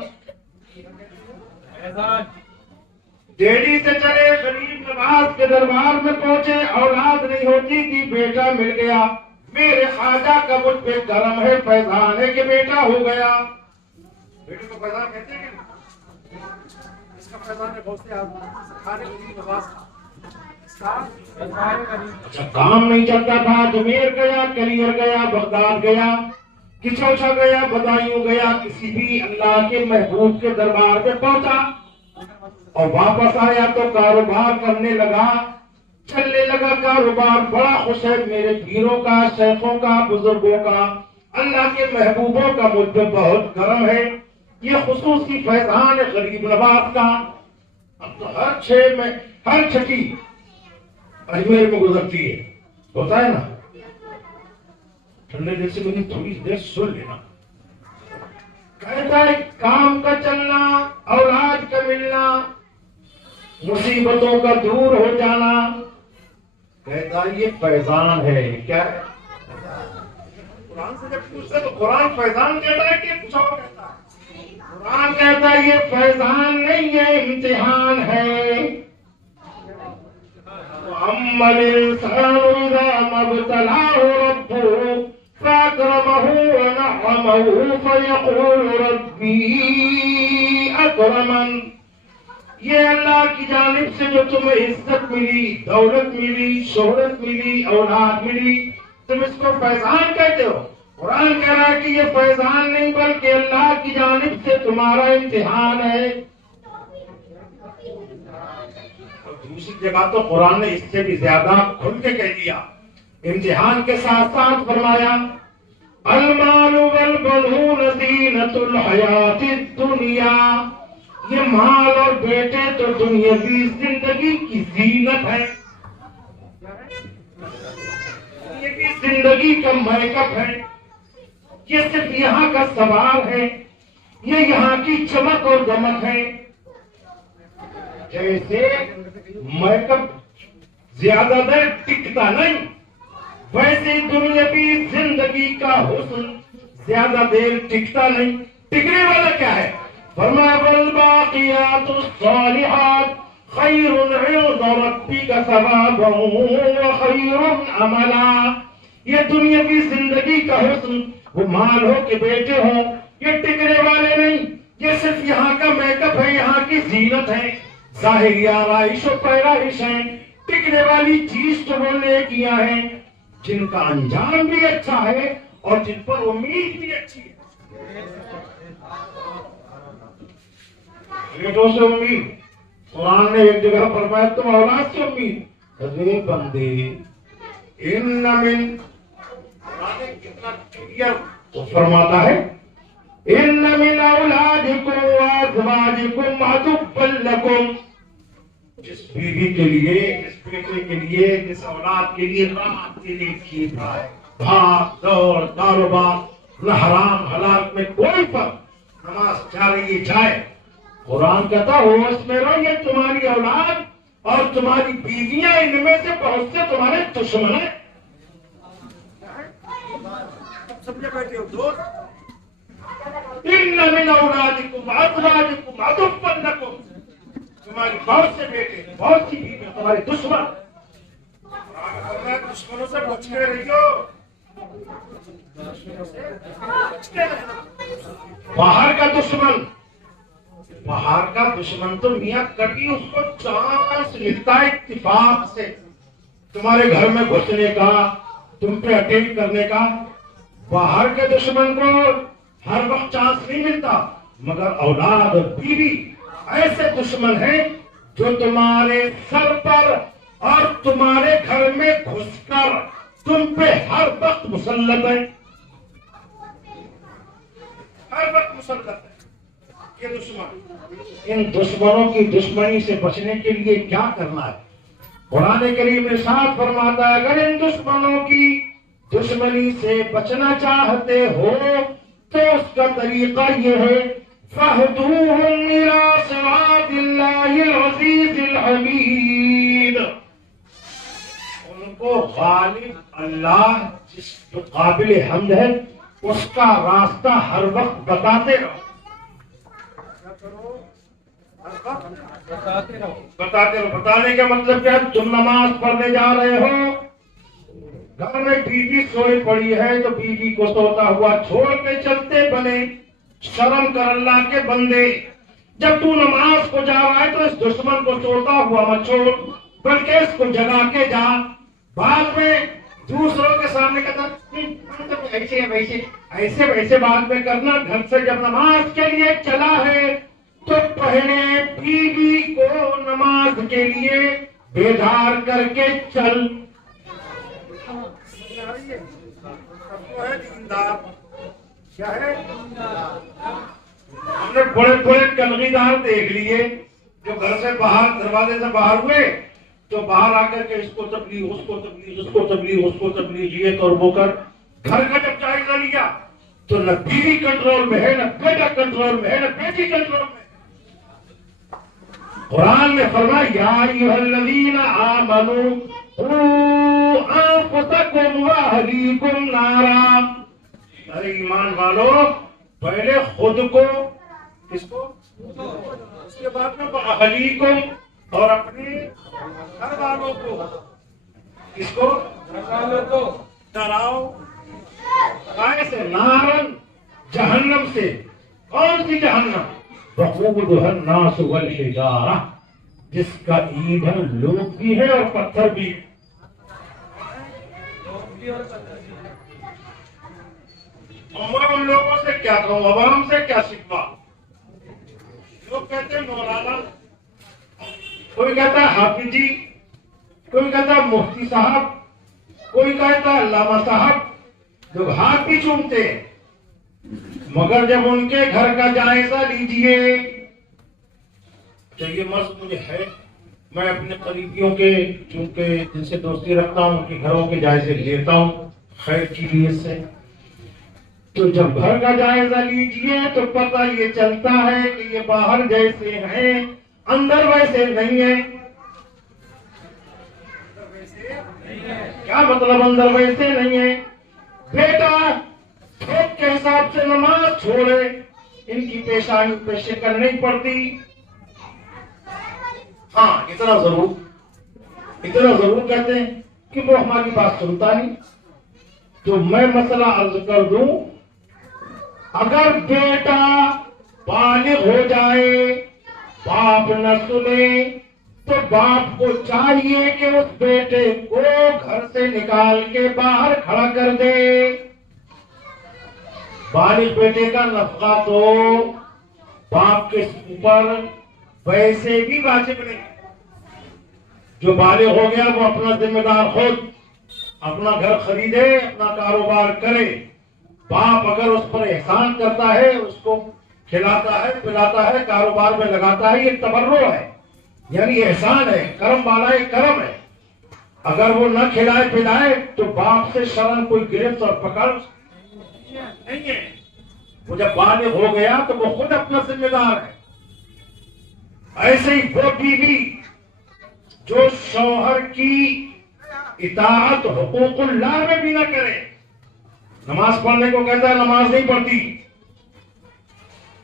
ڈیڑھی سے چلے غریب نواز کے دربار میں پہنچے، اولاد نہیں ہوتی تھی، بیٹا مل گیا. میرے خواجہ کا مجھ پہ کرم ہے، فیضان ہے کہ بیٹا ہو گیا. بیٹے کو فیضان کہتے ہیں کہ اس کا فیضان ہے بہت سے کھانے غریب نواز کا. اچھا، کام نہیں چلتا تھا، اجمیر گیا، کلیئر گیا، بغداد گیا، کچوچا گیا، بدایوں گیا، کسی بھی اللہ کے محبوب کے دربار میں پہنچا اور واپس آیا تو کاروبار کرنے لگا، چلنے لگا کاروبار. بڑا خوش ہے، میرے پیروں کا، شیخوں کا، بزرگوں کا، اللہ کے محبوبوں کا مجھ پہ بہت کرم ہے. یہ خصوصی فیضان ہے غریب نواز کا. اب تو ہر چھٹی اجمیر میں گزرتی ہے، ہوتا ہے نا. ٹھنڈے دل سے مجھے تھوڑی دیر سن لینا. کہتا ہے کام کا چلنا، اولاد کا ملنا، مصیبتوں کا دور ہو جانا، کہتا ہے یہ فیضان ہے. کیا ہے؟ قرآن سے جب پوچھتے تو قرآن فیضان کہتا ہے کہ کچھ اور کہتا ہے؟ قرآن کہتا ہے یہ فیضان نہیں، یہ امتحان ہے. وَأَمَّا الْإِنسَانُ إِذَا مَا ابْتَلَاهُ رَبُّهُ فَأَكْرَمَهُ وَنَعَّمَهُ فَيَقُولُ رَبِّي أَكْرَمَنِ. یہ اللہ کی جانب سے جو تمہیں عزت ملی، دولت ملی، شہرت ملی، اولاد ملی، تم اس کو فیضان کہتے ہو. قرآن کہہ رہا ہے کہ یہ فیضان نہیں بلکہ اللہ کی جانب سے تمہارا امتحان ہے. دوسری جگہ تو قرآن نے اس سے بھی زیادہ کھل کے کہہ دیا. امتحان کے ساتھ ساتھ فرمایا المال والبنون زینت الحیات الدنیا. یہ مال اور بیٹے تو دنیاوی زندگی کی زینت ہے، دنیاوی زندگی کا میک اپ ہے. یہ صرف یہاں کا سوال ہے، یہ یہاں کی چمک اور دمک ہے. جیسے میک اپ زیادہ دیر ٹکتا نہیں، ویسے دنیاوی زندگی کا حسن زیادہ دیر ٹکتا نہیں. ٹکنے والا کیا ہے؟ فرمایا والباقیات الصالحات خیر عند ربک ثوابا وخیر عملا. یہ دنیاوی زندگی کا حسن، وہ مال ہو کہ بیٹے ہوں، یہ ٹکنے والے نہیں، یہ صرف یہاں کا میک اپ ہے، یہاں کی زینت ہے، ظاہری آرائش و پیرائش ہیں. ٹکنے والی چیز تو وہ نیکیاں ہیں جن کا انجام بھی اچھا ہے اور جن پر امید بھی اچھی ہے. بیٹوں سے امید، قرآن نے ایک جگہ فرمایا تم اولاد سے امید. ارے بندے، ان من قرآن کتنا کلیئر فرماتا ہے ان من اولادکم وازواجکم عدوا لکم، جس بیوی کے لیے، جس بیٹے کے لیے، جس اولاد کے لیے رات کے لیے کھیت رہا ہے، بھاگ دوڑ کاروبار، نہ حرام حلال میں کوئی فرق، نماز جا رہی جائے، قرآن کہتا ہوش میں رہو، یہ تمہاری اولاد اور تمہاری بیویاں ان میں سے بہت سے تمہارے دشمن ہیں. سمجھے بیٹھے ہو دوست؟ ان من اولادکم وازواجکم عدوا لکم، تمہاری بہت سے بیٹے، بہت سی بیویاں تمہارے دشمن. دشمنوں سے بچ کے رہیو. باہر کا دشمن، باہر کا دشمن تو میاں کبھی اس کو چانس ملتا ہے اتفاق سے تمہارے گھر میں گھسنے کا، تم پہ اٹیک کرنے کا. باہر کے دشمن کو ہر وقت چانس نہیں ملتا، مگر اولاد اور بیوی ایسے دشمن ہیں جو تمہارے سر پر اور تمہارے گھر میں گھس کر تم پہ ہر وقت مسلط ہے، ہر وقت مسلط ہے. یہ دشمن، ان دشمنوں کی دشمنی سے بچنے کے لیے کیا کرنا ہے؟ قرآن کریم ارشاد فرماتا ہے اگر ان دشمنوں کی دشمنی سے بچنا چاہتے ہو تو اس کا طریقہ یہ ہے فَاهْدُوهُمْ إِلَىٰ صِرَاطِ اللَّهِ الْعَزِيزِ الْحَمِيدِ، ان کو غالب اللہ جس جو قابل حمد ہے اس کا راستہ ہر وقت بتاتے رہو. بتاتے رہو. بتانے کا مطلب کیا؟ تم نماز پڑھنے جا رہے ہو، گھر میں بیوی سوئی پڑی ہے تو بیوی کو سوتا ہوا چھوڑ کے چلتے بنے. شرم کر اللہ کے بندے، جب تو نماز کو جا رہا ہے تو اس دشمن کو سوتا ہوا مت چھوڑ، بلکہ اس کو جگا کے جا. بعد میں دوسروں کے سامنے کہتا ایسے ویسے ایسے ویسے بات میں کرنا. گھر سے جب نماز کے لیے چلا ہے تو پہلے بیوی کو نماز کے لیے بیدار کر کے چل. کیا ہے؟ ہم نے بڑے بڑے کلغیدار دیکھ لیے جو گھر سے باہر، دروازے سے باہر ہوئے تو باہر آ کر کے اس کو تبلیغ، اس کو تبلیغ، اس کو تبلیغ، اس کو تبلیغ، یہ کر وہ کر. گھر کا جب جائزہ لیا تو نہ بیوی کنٹرول میں ہے، نہ بیٹا کنٹرول میں ہے، نہ بیٹی کنٹرول میں. قرآن نے فرمایا یا ایھا الذین آمنوا قوا انفسکم واہلیکم نارا، ارے ایمان والو پہلے خود کو، کس کو؟ اس کے بعد میں واہلیکم اور اپنے گھر والوں کو، کس کو؟ ڈراؤ. کیسے؟ نارن، جہنم سے. کون سی جہنم؟ وقودها الناس والحجارہ، جس کا ایندھن لوگ بھی ہے اور پتھر بھی. میں ان لوگوں سے کیا کہوں، عوام سے کیا شکوا؟ لوگ کہتے ہیں مولانا، کوئی کہتا ہے حافظ جی، کوئی کہتا ہے مفتی صاحب، کوئی کہتا ہے علامہ صاحب. لوگ ہاتھ بھی چومتے ہیں، مگر جب ان کے گھر کا جائزہ لیجئے تو یہ مرض مجھے ہے. میں اپنے قریبیوں کے چونکہ جن سے دوستی رکھتا ہوں ان کے گھروں کے جائزے لیتا ہوں خیر کی نیت سے. تو جب گھر کا جائزہ لیجئے تو پتہ یہ چلتا ہے کہ یہ باہر جیسے ہیں اندر ویسے نہیں ہیں. کیا مطلب اندر ویسے نہیں ہیں؟ بیٹا کھیت کے حساب سے نماز چھوڑے، ان کی پیشانی پہ شکر نہیں پڑتی. ہاں اتنا ضرور کہتے ہیں کہ وہ ہماری بات سنتا نہیں. تو میں مسئلہ عرض کر دوں، اگر بیٹا بالغ ہو جائے باپ نہ سنے تو باپ کو چاہیے کہ اس بیٹے کو گھر سے نکال کے باہر کھڑا کر دے. بالغ بیٹے کا نفقہ تو باپ کے اوپر ویسے بھی واجب نہیں. جو بالغ ہو گیا وہ اپنا ذمہ دار خود، اپنا گھر خریدے، اپنا کاروبار کرے. باپ اگر اس پر احسان کرتا ہے، اس کو کھلاتا ہے، پلاتا ہے، کاروبار میں لگاتا ہے، یہ تبرع ہے، یعنی احسان ہے، کرم والا ہے، کرم ہے۔ اگر وہ نہ کھلائے پلائے تو باپ سے شرعاً کوئی گرفت اور پکڑ نہیں ہے۔ وہ جب بالغ ہو گیا تو وہ خود اپنا ذمہ دار ہے۔ ایسے ہی وہ بیوی جو شوہر کی اطاعت حقوق اللہ میں بھی نہ کرے، نماز پڑھنے کو کہتا ہے نماز نہیں پڑھتی،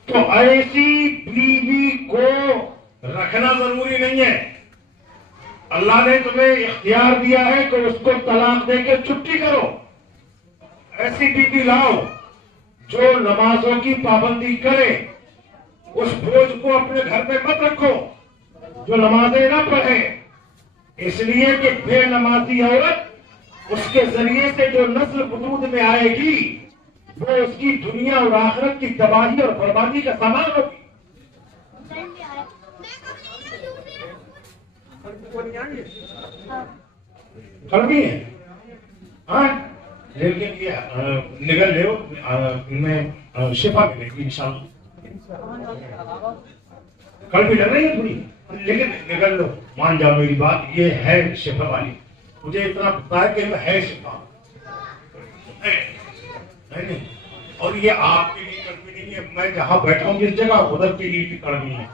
تو ایسی بیوی کو رکھنا ضروری نہیں ہے۔ اللہ نے تمہیں اختیار دیا ہے کہ اس کو طلاق دے کے چھٹی کرو۔ ایسی بیوی لاؤ جو نمازوں کی پابندی کرے، اس بوجھ کو اپنے گھر میں مت رکھو جو نمازیں نہ پڑھے، اس لیے کہ بے نمازی عورت اس کے ذریعے سے جو نسل وجود میں آئے گی وہ اس کی دنیا اور آخرت کی تباہی اور بربادی کا سامان ہوگی۔ کڑوی ہے ہاں، لیکن یہ نگل لو، ان میں شفا ملے گی انشاءاللہ۔ کڑوی لگ رہی ہے تھوڑی، لیکن نگل لو، مان جاؤ میری بات، یہ ہے شفا والی۔ مجھے اتنا پتا ہے کہ ہے شفا نہیں، اور یہ آپ کے لیے کڑوی نہیں ہے، میں جہاں بیٹھا ہوں جس جگہ ادھر کے لیے بھی کڑوی ہے۔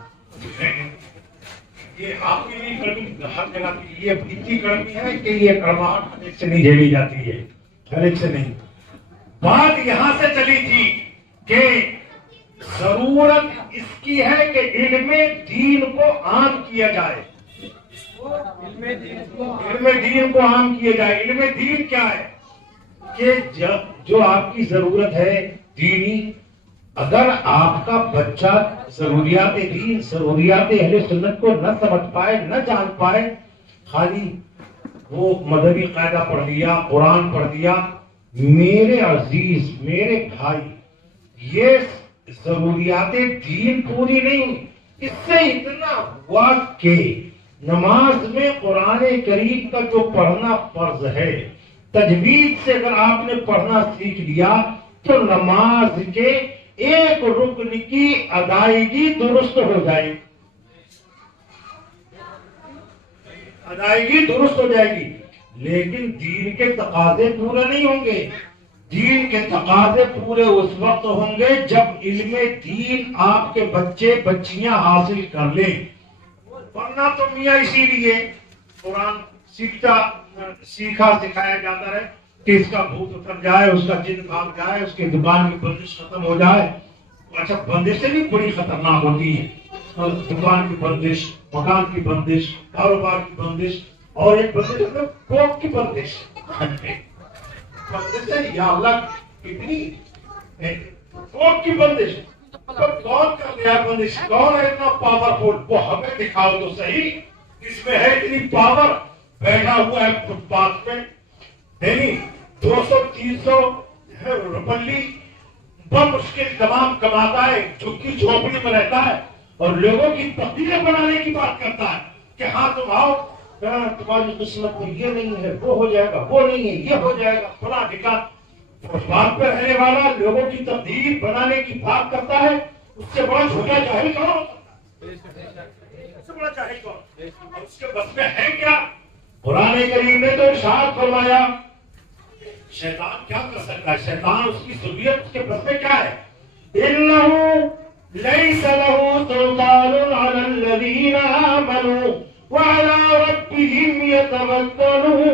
یہ آپ کے لیے کڑوی ہر جگہ کی، یہ اتنی کڑوی ہے کہ یہ کڑواہٹ ہر ایک سے نہیں جھیلی جاتی ہے، ہر ایک سے نہیں۔ بات یہاں سے چلی تھی کہ ضرورت اس کی ہے کہ علم دین کو عام کیا جائے، علم دین کو عام کیا جائے۔ علم دین کیا ہے کہ جو آپ کی ضرورت ہے دینی، اگر آپ کا بچہ ضروریات دین، ضروریات اہل سنت کو نہ سمجھ پائے، نہ جان پائے، خالی وہ مذہبی قاعدہ پڑھ لیا، قرآن پڑھ لیا، میرے عزیز، میرے بھائی، یہ ضروریات دین پوری نہیں۔ اس سے اتنا ہوا کہ نماز میں قرآن کریم کا جو پڑھنا فرض ہے، تجوید سے اگر آپ نے پڑھنا سیکھ لیا تو نماز کے ایک رکن کی ادائیگی درست ہو جائے گی، ادائیگی درست ہو جائے گی۔ لیکن دین کے تقاضے پورے نہیں ہوں گے۔ دین کے تقاضے پورے اس وقت ہوں گے جب علم دین آپ کے بچے بچیاں حاصل کر لیں۔ ورنہ تو میاں اسی لیے قرآن سیکھا سکھایا جاتا ہے کہ اس کا بھوت اتر جائے، اس کا جن بھاگ جائے، اس کی دکان کی بندش ختم ہو جائے۔ اچھا، بندشیں بھی بڑی خطرناک ہوتی ہیں، دکان کی بندش، مکان کی بندش، کاروبار کی بندش، اور ایک بندش ہے کوک کی بندش۔ بندش ہے یا اللہ کتنی کوک کی بندش، تو کون کر لیا بندش؟ کون ہے اتنا پاورفل؟ وہ ہمیں دکھاؤ تو صحیح، اس میں ہے اتنی پاور۔ بیٹھا ہوا ہے فٹ پاتھ پہ، نہیں 200-300 روپلی بمشکل تمام کماتا ہے، جھکی جھوپڑی میں رہتا ہے اور لوگوں کی تقدیریں بنانے کی بات کرتا ہے کہ ہاں تم آؤ، تمہاری قسمت میں یہ نہیں ہے، وہ ہو جائے گا، وہ نہیں ہے، یہ ہو جائے گا، فلاں ٹھکان۔ فٹ پاتھ پہ رہنے والا لوگوں کی تقدیر بنانے کی بات کرتا ہے، اس سے بڑا جھوٹا جاہل کون ہو سکتا ہے؟ اس سے بڑا جاہل کون؟ اور اس کے بس میں ہے کیا؟ قرآن کریم نے تو ارشاد فرمایا، شیطان کیا کر سکتا ہے؟ شیطان، اس کی ضروریت، اس کے بس میں کیا ہے؟ إِنَّهُ لَيْسَ لَهُ سُلْطَانٌ عَلَى الَّذِينَ آمَنُوا وَعَلَى رَبِّهِمْ يَتَوَكَّلُونَ۔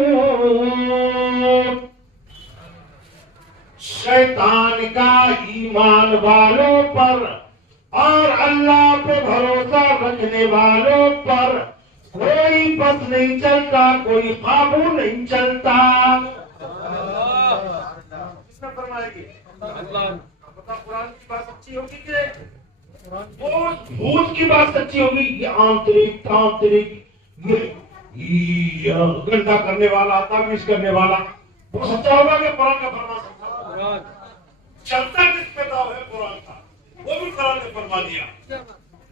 شیطان کا ایمان والوں پر اور اللہ پہ بھروسہ رکھنے والوں پر کوئی بس نہیں چلتا، کوئی قابو نہیں چلتا۔ کس نے فرمایا یہ؟ قرآن کی بات سچی ہوگی کہ وہ بھوت کی بات سچی ہوگی؟ یہ آنترک تانترک، یہ گندا کرنے والا، تعویذ کرنے والا، وہ سچا ہوگا کہ قرآن کا فرمان سچا؟ چلتا کس پہ داؤ ہے قرآن کا؟ وہ بھی قرآن نے فرما دیا،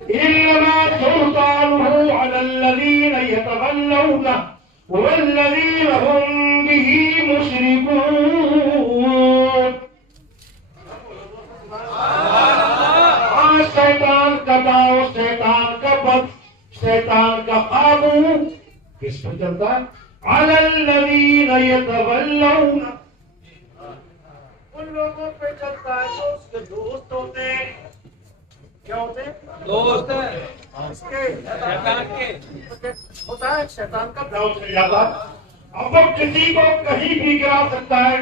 إِنَّمَا سُلْطَانُهُ عَلَى الَّذِينَ يَتَوَلَّوْنَهُ وَالَّذِينَ هُمْ بِهِ مُشْرِكُونَ۔ کس پہ چلتا ہے؟ علی الذین یتولون، ان لوگوں پہ چلتا ہے جو اس کے دوست ہوتے ہیں. کیا ہوتے ہیں؟ دوست. اس کے شیطان کے ہوتا ہے، شیطان کا داؤ چل جاتا ہے. اب وہ کسی کو کہیں بھی گرا سکتا ہے،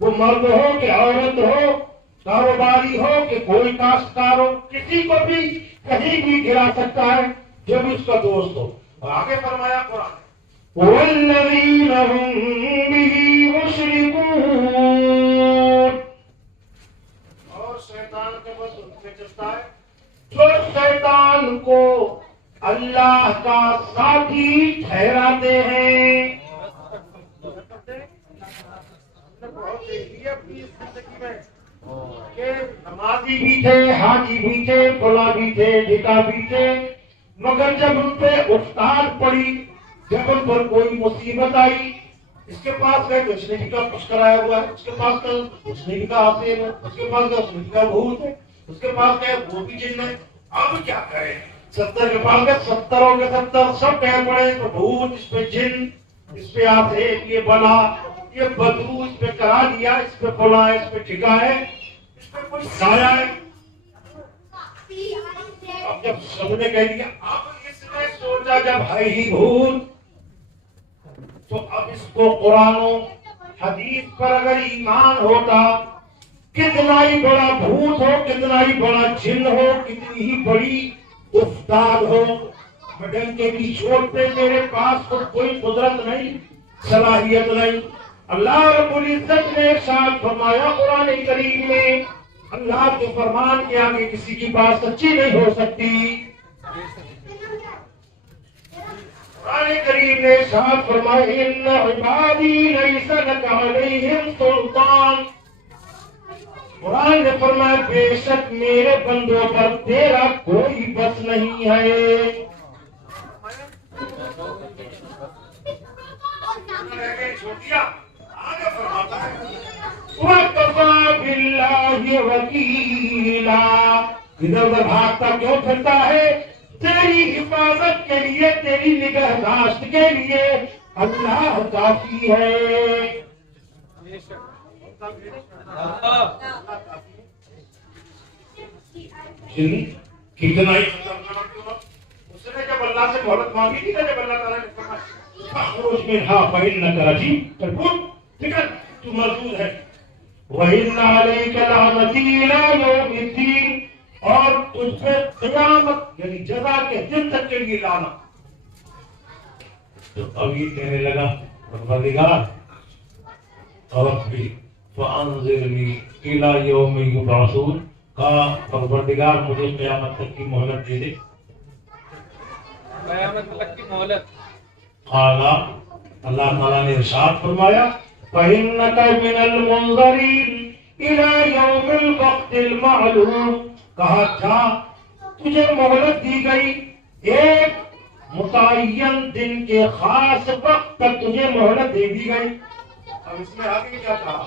وہ مرد ہو کہ عورت ہو، کاروباری ہو کہ کوئی کاشتکار ہو، کسی کو بھی کہیں بھی گرا سکتا ہے جب اس کا دوست ہو. اور آگے فرمایا قرآن وَالَّذِينَ هُمْ بِهِ مُشْرِكُونَ، اور شیطان کا بس ان پہ چلتا ہے جو شیطان کو اللہ کا ساتھی ٹھہراتے ہیں. بہت دیکھی ہے اپنی زندگی میں کہ نمازی بھی تھے، حاجی بھی تھے، فلاں بھی تھے، ڈھکا بھی تھے، مگر جب ان پہ افتاد پڑی، جب ان پر کوئی مصیبت آئی، اس کے پاس گئے تو اس نے کہا کچھ کرایا ہوا ہے، اس کے پاس گئے اس نے کہا حاصل ہے، اس کے پاس گئے اس نے کہا بھوت ہے، اس کے پاس گئے وہ بھی جن ہے. اب کیا کریں؟ 70 کے پاس گئے، 70 ہو گئے، 70 سب کہہ پڑے تو بھوت، اس پہ جن، اس پہ آتے، یہ بلا، یہ بدو، اس پہ کرا دیا، اس پہ فلاں ہے، اس پہ ٹھکا ہے، اس پہ کوئی سایہ ہے. اب جب سب نے کہہ دیا، اب اس نے سوچا جب ہے ہی بھوت تو اب اس کو قرآن و حدیث پر اگر ایمان ہوتا، کتنا ہی بڑا بھوت ہو، کتنا ہی بڑا جن ہو، کتنی ہی بڑی افتاد ہو، ڈنکے کی چوٹ پہ میرے پاس تو کوئی قدرت نہیں، صلاحیت نہیں. اللہ رب العزت نے ارشاد فرمایا قرآن کریم میں، اللہ کے فرمان کے آگے کسی کی بات سچی نہیں ہو سکتی. قرآن کریم نے ارشاد فرمایا ان عبادی لیس لک علیہم سلطان. قرآن نے فرمایا بے شک میرے بندوں پر تیرا کوئی بس نہیں ہے. وَكَفَى بِاللَّهِ وَكِيلًا، ادھر ادھر بھاگتا کیوں پھرتا ہے؟ تیری حفاظت کے لیے، تیری نگہداشت کے لیے اللہ کافی ہے. کتنا ہی اس نے جب اللہ سے مہلت مانگی تھی، جب اللہ تعالیٰ نے فرمایا فَاخْرُجْ مِنْهَا فَإِنَّكَ رَجِيمٌ، نکل تو مردود ہے. وَإِنَّ عَلَيْكَ لَعْنَتِي إِلَىٰ يَوْمِ الدِّينِ، اور تجھ پہ قیامت یعنی جزا کے دن تک کے لیے لعنت. تو اب یہ کہنے لگا پروردگار ربی فَأَنظِرْنِي إِلَىٰ يَوْمِ يُبْعَثُونَ، کہا پروردگار مجھے قیامت تک کی مہلت دے دے. قیامت تک کی مہلت. قال اللہ تعالیٰ نے ارشاد فرمایا فَإِنَّكَ مِنَ الْمُنظَرِينَ إِلَىٰ يَوْمِ الْوَقْتِ الْمَعْلُومِ، کہا جا تجھے مہلت دی گئی ایک متعین دن کے خاص وقت تک تجھے مہلت دے دی گئی. اب اس میں آگے کیا کہا؟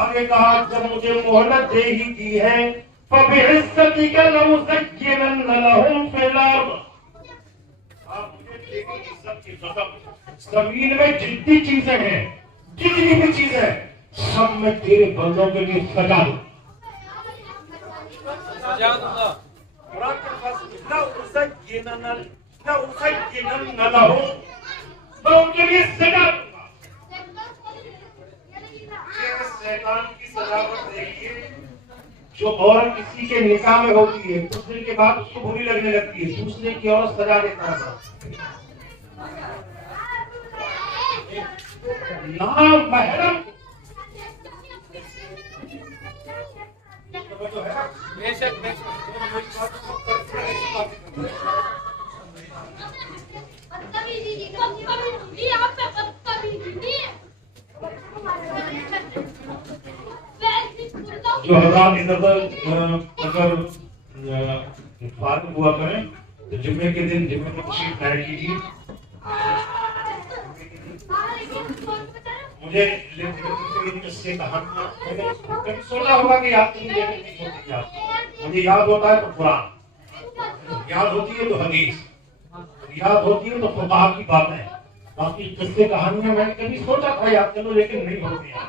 آگے کہا جب مجھے مہلت دے ہی دی ہے فَبِعِزَّتِكَ لَأُزَيِّنَنَّ لَهُمْ فِي الْأَرْضِ، زمین میں جتنی چیزیں ہیں، جتنی بھی چیزیں سب میں تیرے بندوں کے لیے سجا دوں. قرآن کے پاس لَأُزَيِّنَنَّ لَهُمْ، میں ان کے لیے سجا دوں گا. شیطان کی سجاوٹ دیکھیے، جو عورت کسی کے نکاح میں ہوتی ہے کچھ دن کے بعد اس کو بری لگنے لگتی ہے، دوسرے کی عورت سجا دیتا ہے. نام محرم جو حضرات ادھر اگر فارغ ہوا کریں تو جمعے کے دن جمعے میں تشریف لائے کیجیے. مجھے سے کبھی سوچا ہوگا کہ یاد نہیں ہوتی، مجھے یاد ہوتا ہے تو قرآن، یاد ہوتی ہے تو حدیث، یاد ہوتی ہے تو فقہا کی باتیں، باقی قصے کہانیاں میں نے کبھی سوچا تھا یاد کروں لیکن نہیں ہوتی ہیں.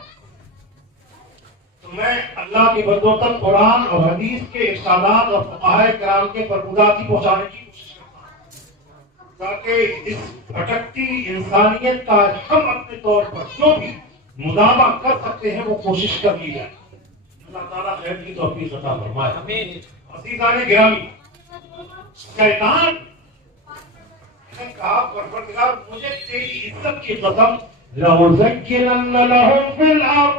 تو میں اللہ کی بدولت قرآن اور حدیث کے ارشادات اور فقہائے کرام کے پربوداتی پہنچانے کی کوشش کرتا ہوں تاکہ اس بھٹکتی انسانیت کا ہم اپنے طور پر جو بھی مداوع کر سکتے ہیں وہ کوشش کر لی جائے. اللہ تعالیٰ خیر کی توفیق عطا فرمائے. آمین. عزیزان گرامی، شیطان نے کہا پروردگار مجھے تیری عزت کی قسم لَأُزَيِّنَنَّ لَهُمْ فِي الْأَرْضِ،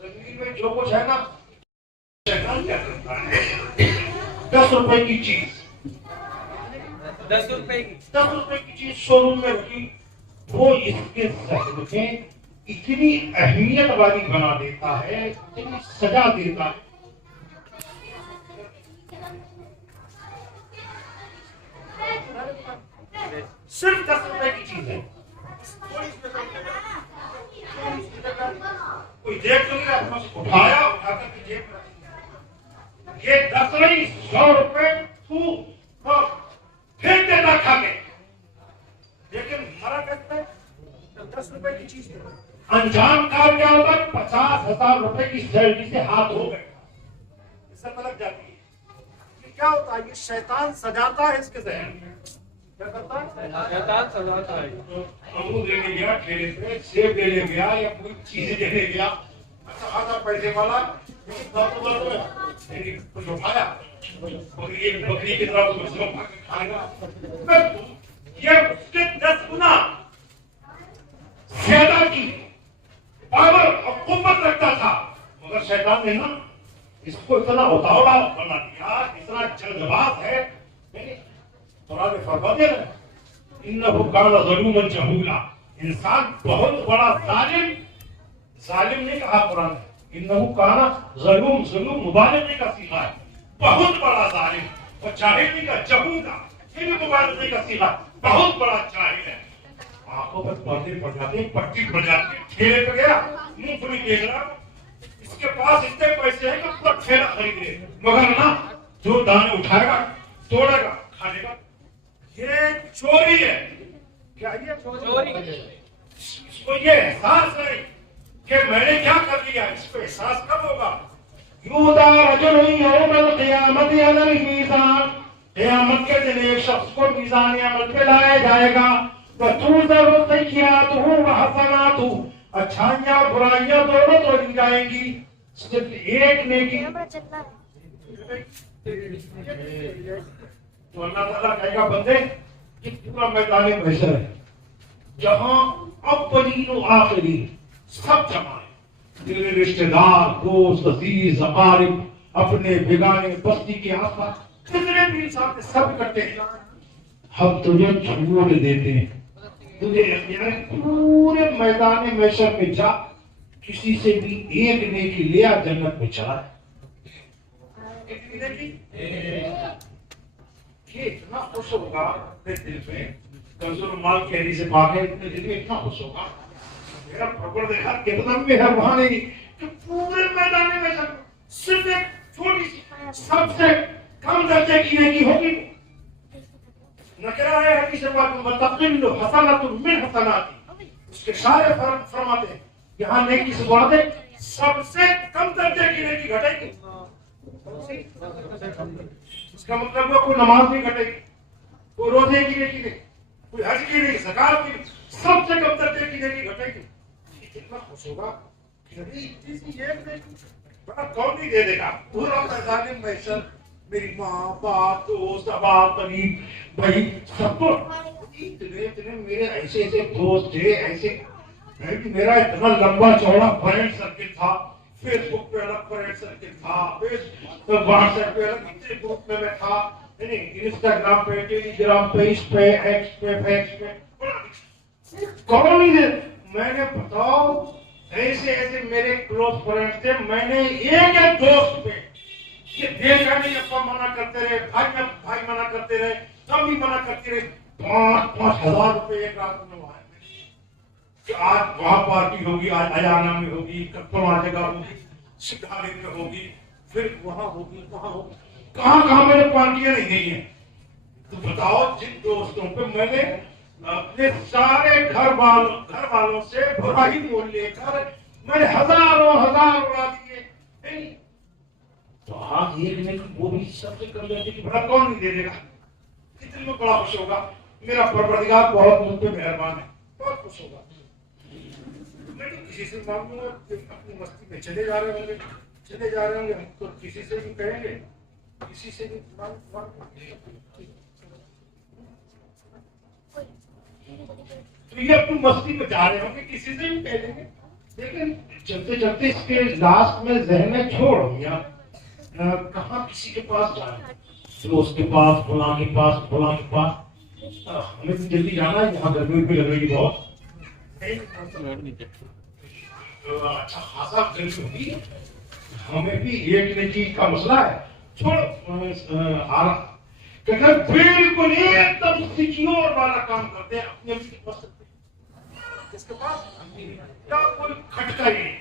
زمین میں جو کچھ ہے نا شیطان کیا کرتا ہے 10 روپے کی چیز 10 روپے کی چیز شو روم میں رکھی، وہ اس کے ذہن میں اتنی اہمیت والی بنا دیتا ہے، اتنی سجا دیتا ہے. صرف 10 روپے کی چیز ہے، کوئی دیکھ تو نہیں رہا، اٹھایا اٹھا کر کے جیب میں رکھ دیا. یہ 10 نہیں 100 روپے تو پھینک دیتا کھا کے، لیکن مرا کہتا ہے 10 روپے کی چیز ہے. انجام کار کیا ہوتا ہے 50,000 روپے کی سیلری سے ہاتھ ہو گئے، اس سے ملک جاتی ہے. یہ کیا ہوتا ہے؟ یہ شیطان سجاتا ہے اس کے ذہن میں. کیا کرتا ہے؟ شیطان سجاتا ہے. امرود لینے گیا ٹھیلے پہ، سیب لینے گیا یا کوئی چیزیں لینے گیا، اچھا آدھا پیسے والا کچھ اٹھایا، بکری کی طرح کھائے گا، یہ اس کے 10 گنا زیادہ کی پاور اور قوت رکھتا تھا. مگر شیطان نے نا اس کو اتنا اتاوڑا بنا دیا، اتنا جلد باز ہے. قرآن میں فرما دیا نا انه كان ظلوما جهولا، انسان بہت بڑا ظالم نہیں کہا قرآن نے، انه كان ظلوم مبالغے کا صیغہ ہے، بہت بڑا ظالم. اور جاہل نہیں کہا جہولا، یہ بھی مبالغے کا صیغہ، بہت بڑا جاہل ہے. آنکھوں پر پردے پڑ جاتے ہیں، پٹی پڑ جاتی ہے. ٹھیلے پہ گیا منہ پوری دیکھ رہا، اس کے پاس اتنے پیسے ہیں کہ پورا ٹھیلا خریدے، مگر نا جو دانے اٹھائے گا توڑے گا کھا لے گا. یہ چوری ہے. کیا یہ چوری ہے؟ اس کو یہ احساس نہیں کہ میں نے کیا کر لیا. اس کو احساس کب ہوگا؟ یودع رجل یوم القیامت علی المیزان، قیامت کے دن ایک شخص کو میزان عمل پہ لایا جائے گا. وَتُوزَنُ سَيِّئَاتُهُ وَحَسَنَاتُهُ، اچھائیاں برائیاں دونوں توڑی جائیں گی، صرف ایک نیکی. تو اللہ تعالیٰ کہے گا بندے کہ پورا میدان محشر ہے جہاں اولین و آخرین سب جمع ہے، تیرے رشتہ دار، دوست، عزیز، اقارب، اپنے بیگانے، بستی کے آس پاس کتنے بھی انسان سب اکٹھے ہیں. ہم تجھے چھوڑ دیتے ہیں، تجھے اختیار پورے میدان محشر میں جا، کسی سے بھی ایک نیکی لیا، جنت میں چلا. یہ اتنا خوش ہوگا اپنے دل میں، کنز المال کی حدیث پاک ہے، اتنے دل میں اتنا خوش ہوگا میرا پروردگار کتنا مہربان ہے کہ پورے میدان میں صرف ایک چھوٹی سی سب سے کم درجے کی نیکی ہوگی. نکرہ ہے حدیث پاک میں وَتَقِلُّ حَسَنَةٌ مِّنْ حَسَنَاتِهِ، اس کے سارے فرماتے ہیں یہاں نیکی سے بڑھ دے سب سے کم درجے کی نیکی گھٹے گی. اس کا مطلب وہ کوئی نماز نہیں گھٹے گی، کوئی روزے کی نیکی نہیں، کوئی حج کی نہیں، زکات کی نہیں، سب سے کم درجے کی نیکی گھٹے گی. کتنا خوش ہوگا کہ ابھی اتنی سی ایک نیکی بڑا کون نہیں دے دے گا. پورا میدان محشر میری ماں، باپ، دوست، احباب، قریب، بھائی، سب کو اتنے میرے ایسے دوست تھے، ایسے میرا اتنا لمبا چوڑا فرینڈ سرکل تھا، فیس بک پہ الگ فرینڈ سرکل تھا، واٹس ایپ پہ الگ اتنے گروپ میں تھا، انسٹاگرام پہ، ٹیلی گرام پہ، اس پہ، ایکس پہ، فیکس پہ، کون نہیں دے. میں نے بتاؤ ایسے میرے کلوز فرینڈ تھے، میں نے ایک دوست پہ یہ دیکھا نہیں، ابا منع کرتے رہے، بھائی منع کرتے رہے، ہم بھی منع کرتے رہے، 5,000 روپے ایک رات میں وہاں کہ آج وہاں پارٹی ہوگی، آج ایانا میں ہوگی، کپڑا جگہ ہوگی، سکھانے میں ہوگی، پھر وہاں ہوگی، وہاں ہوگی، کہاں میں نے پارٹیاں نہیں گئی ہیں. تو بتاؤ جن دوستوں پہ اپنے سارے گھر والوں سے برائی بول لے کر میں نے ہزار اڑا دیے. تو آپ ایک نے وہ بھی سب سے کر لیتے کہ بڑا کون نہیں دے دے گا. کتنے میں بڑا خوش ہوگا. میرا پروردگار بہت مجھ پہ مہربان ہے, بہت خوش ہوگا. میں تو کسی سے مانگوں گا, اپنی مستی میں چلے جا رہے ہوں گے, ہم تو کسی سے بھی کہیں گے, کسی سے بھی تو یہ اپنی مستی میں جا رہے ہوں گے, کسی سے بھی کہہ دیں گے. لیکن چلتے چلتے اس کے لاسٹ میں ذہن میں چھوڑ گیا کہاں کسی کے پاس جانا, دوست کے پاس, فلاں کے پاس. ہمیں تو جلدی جانا ہے, یہاں گرمی بھی لگ رہی ہے بہت. اچھا خاصا گرمی ہوگی, ہمیں بھی ایک چیز کا مسئلہ ہے. چھوڑ بالکل ایک دم سیکیور والا کام کرتے ہیں, اپنے اس کے پاس کوئی کھٹکا ہی نہیں.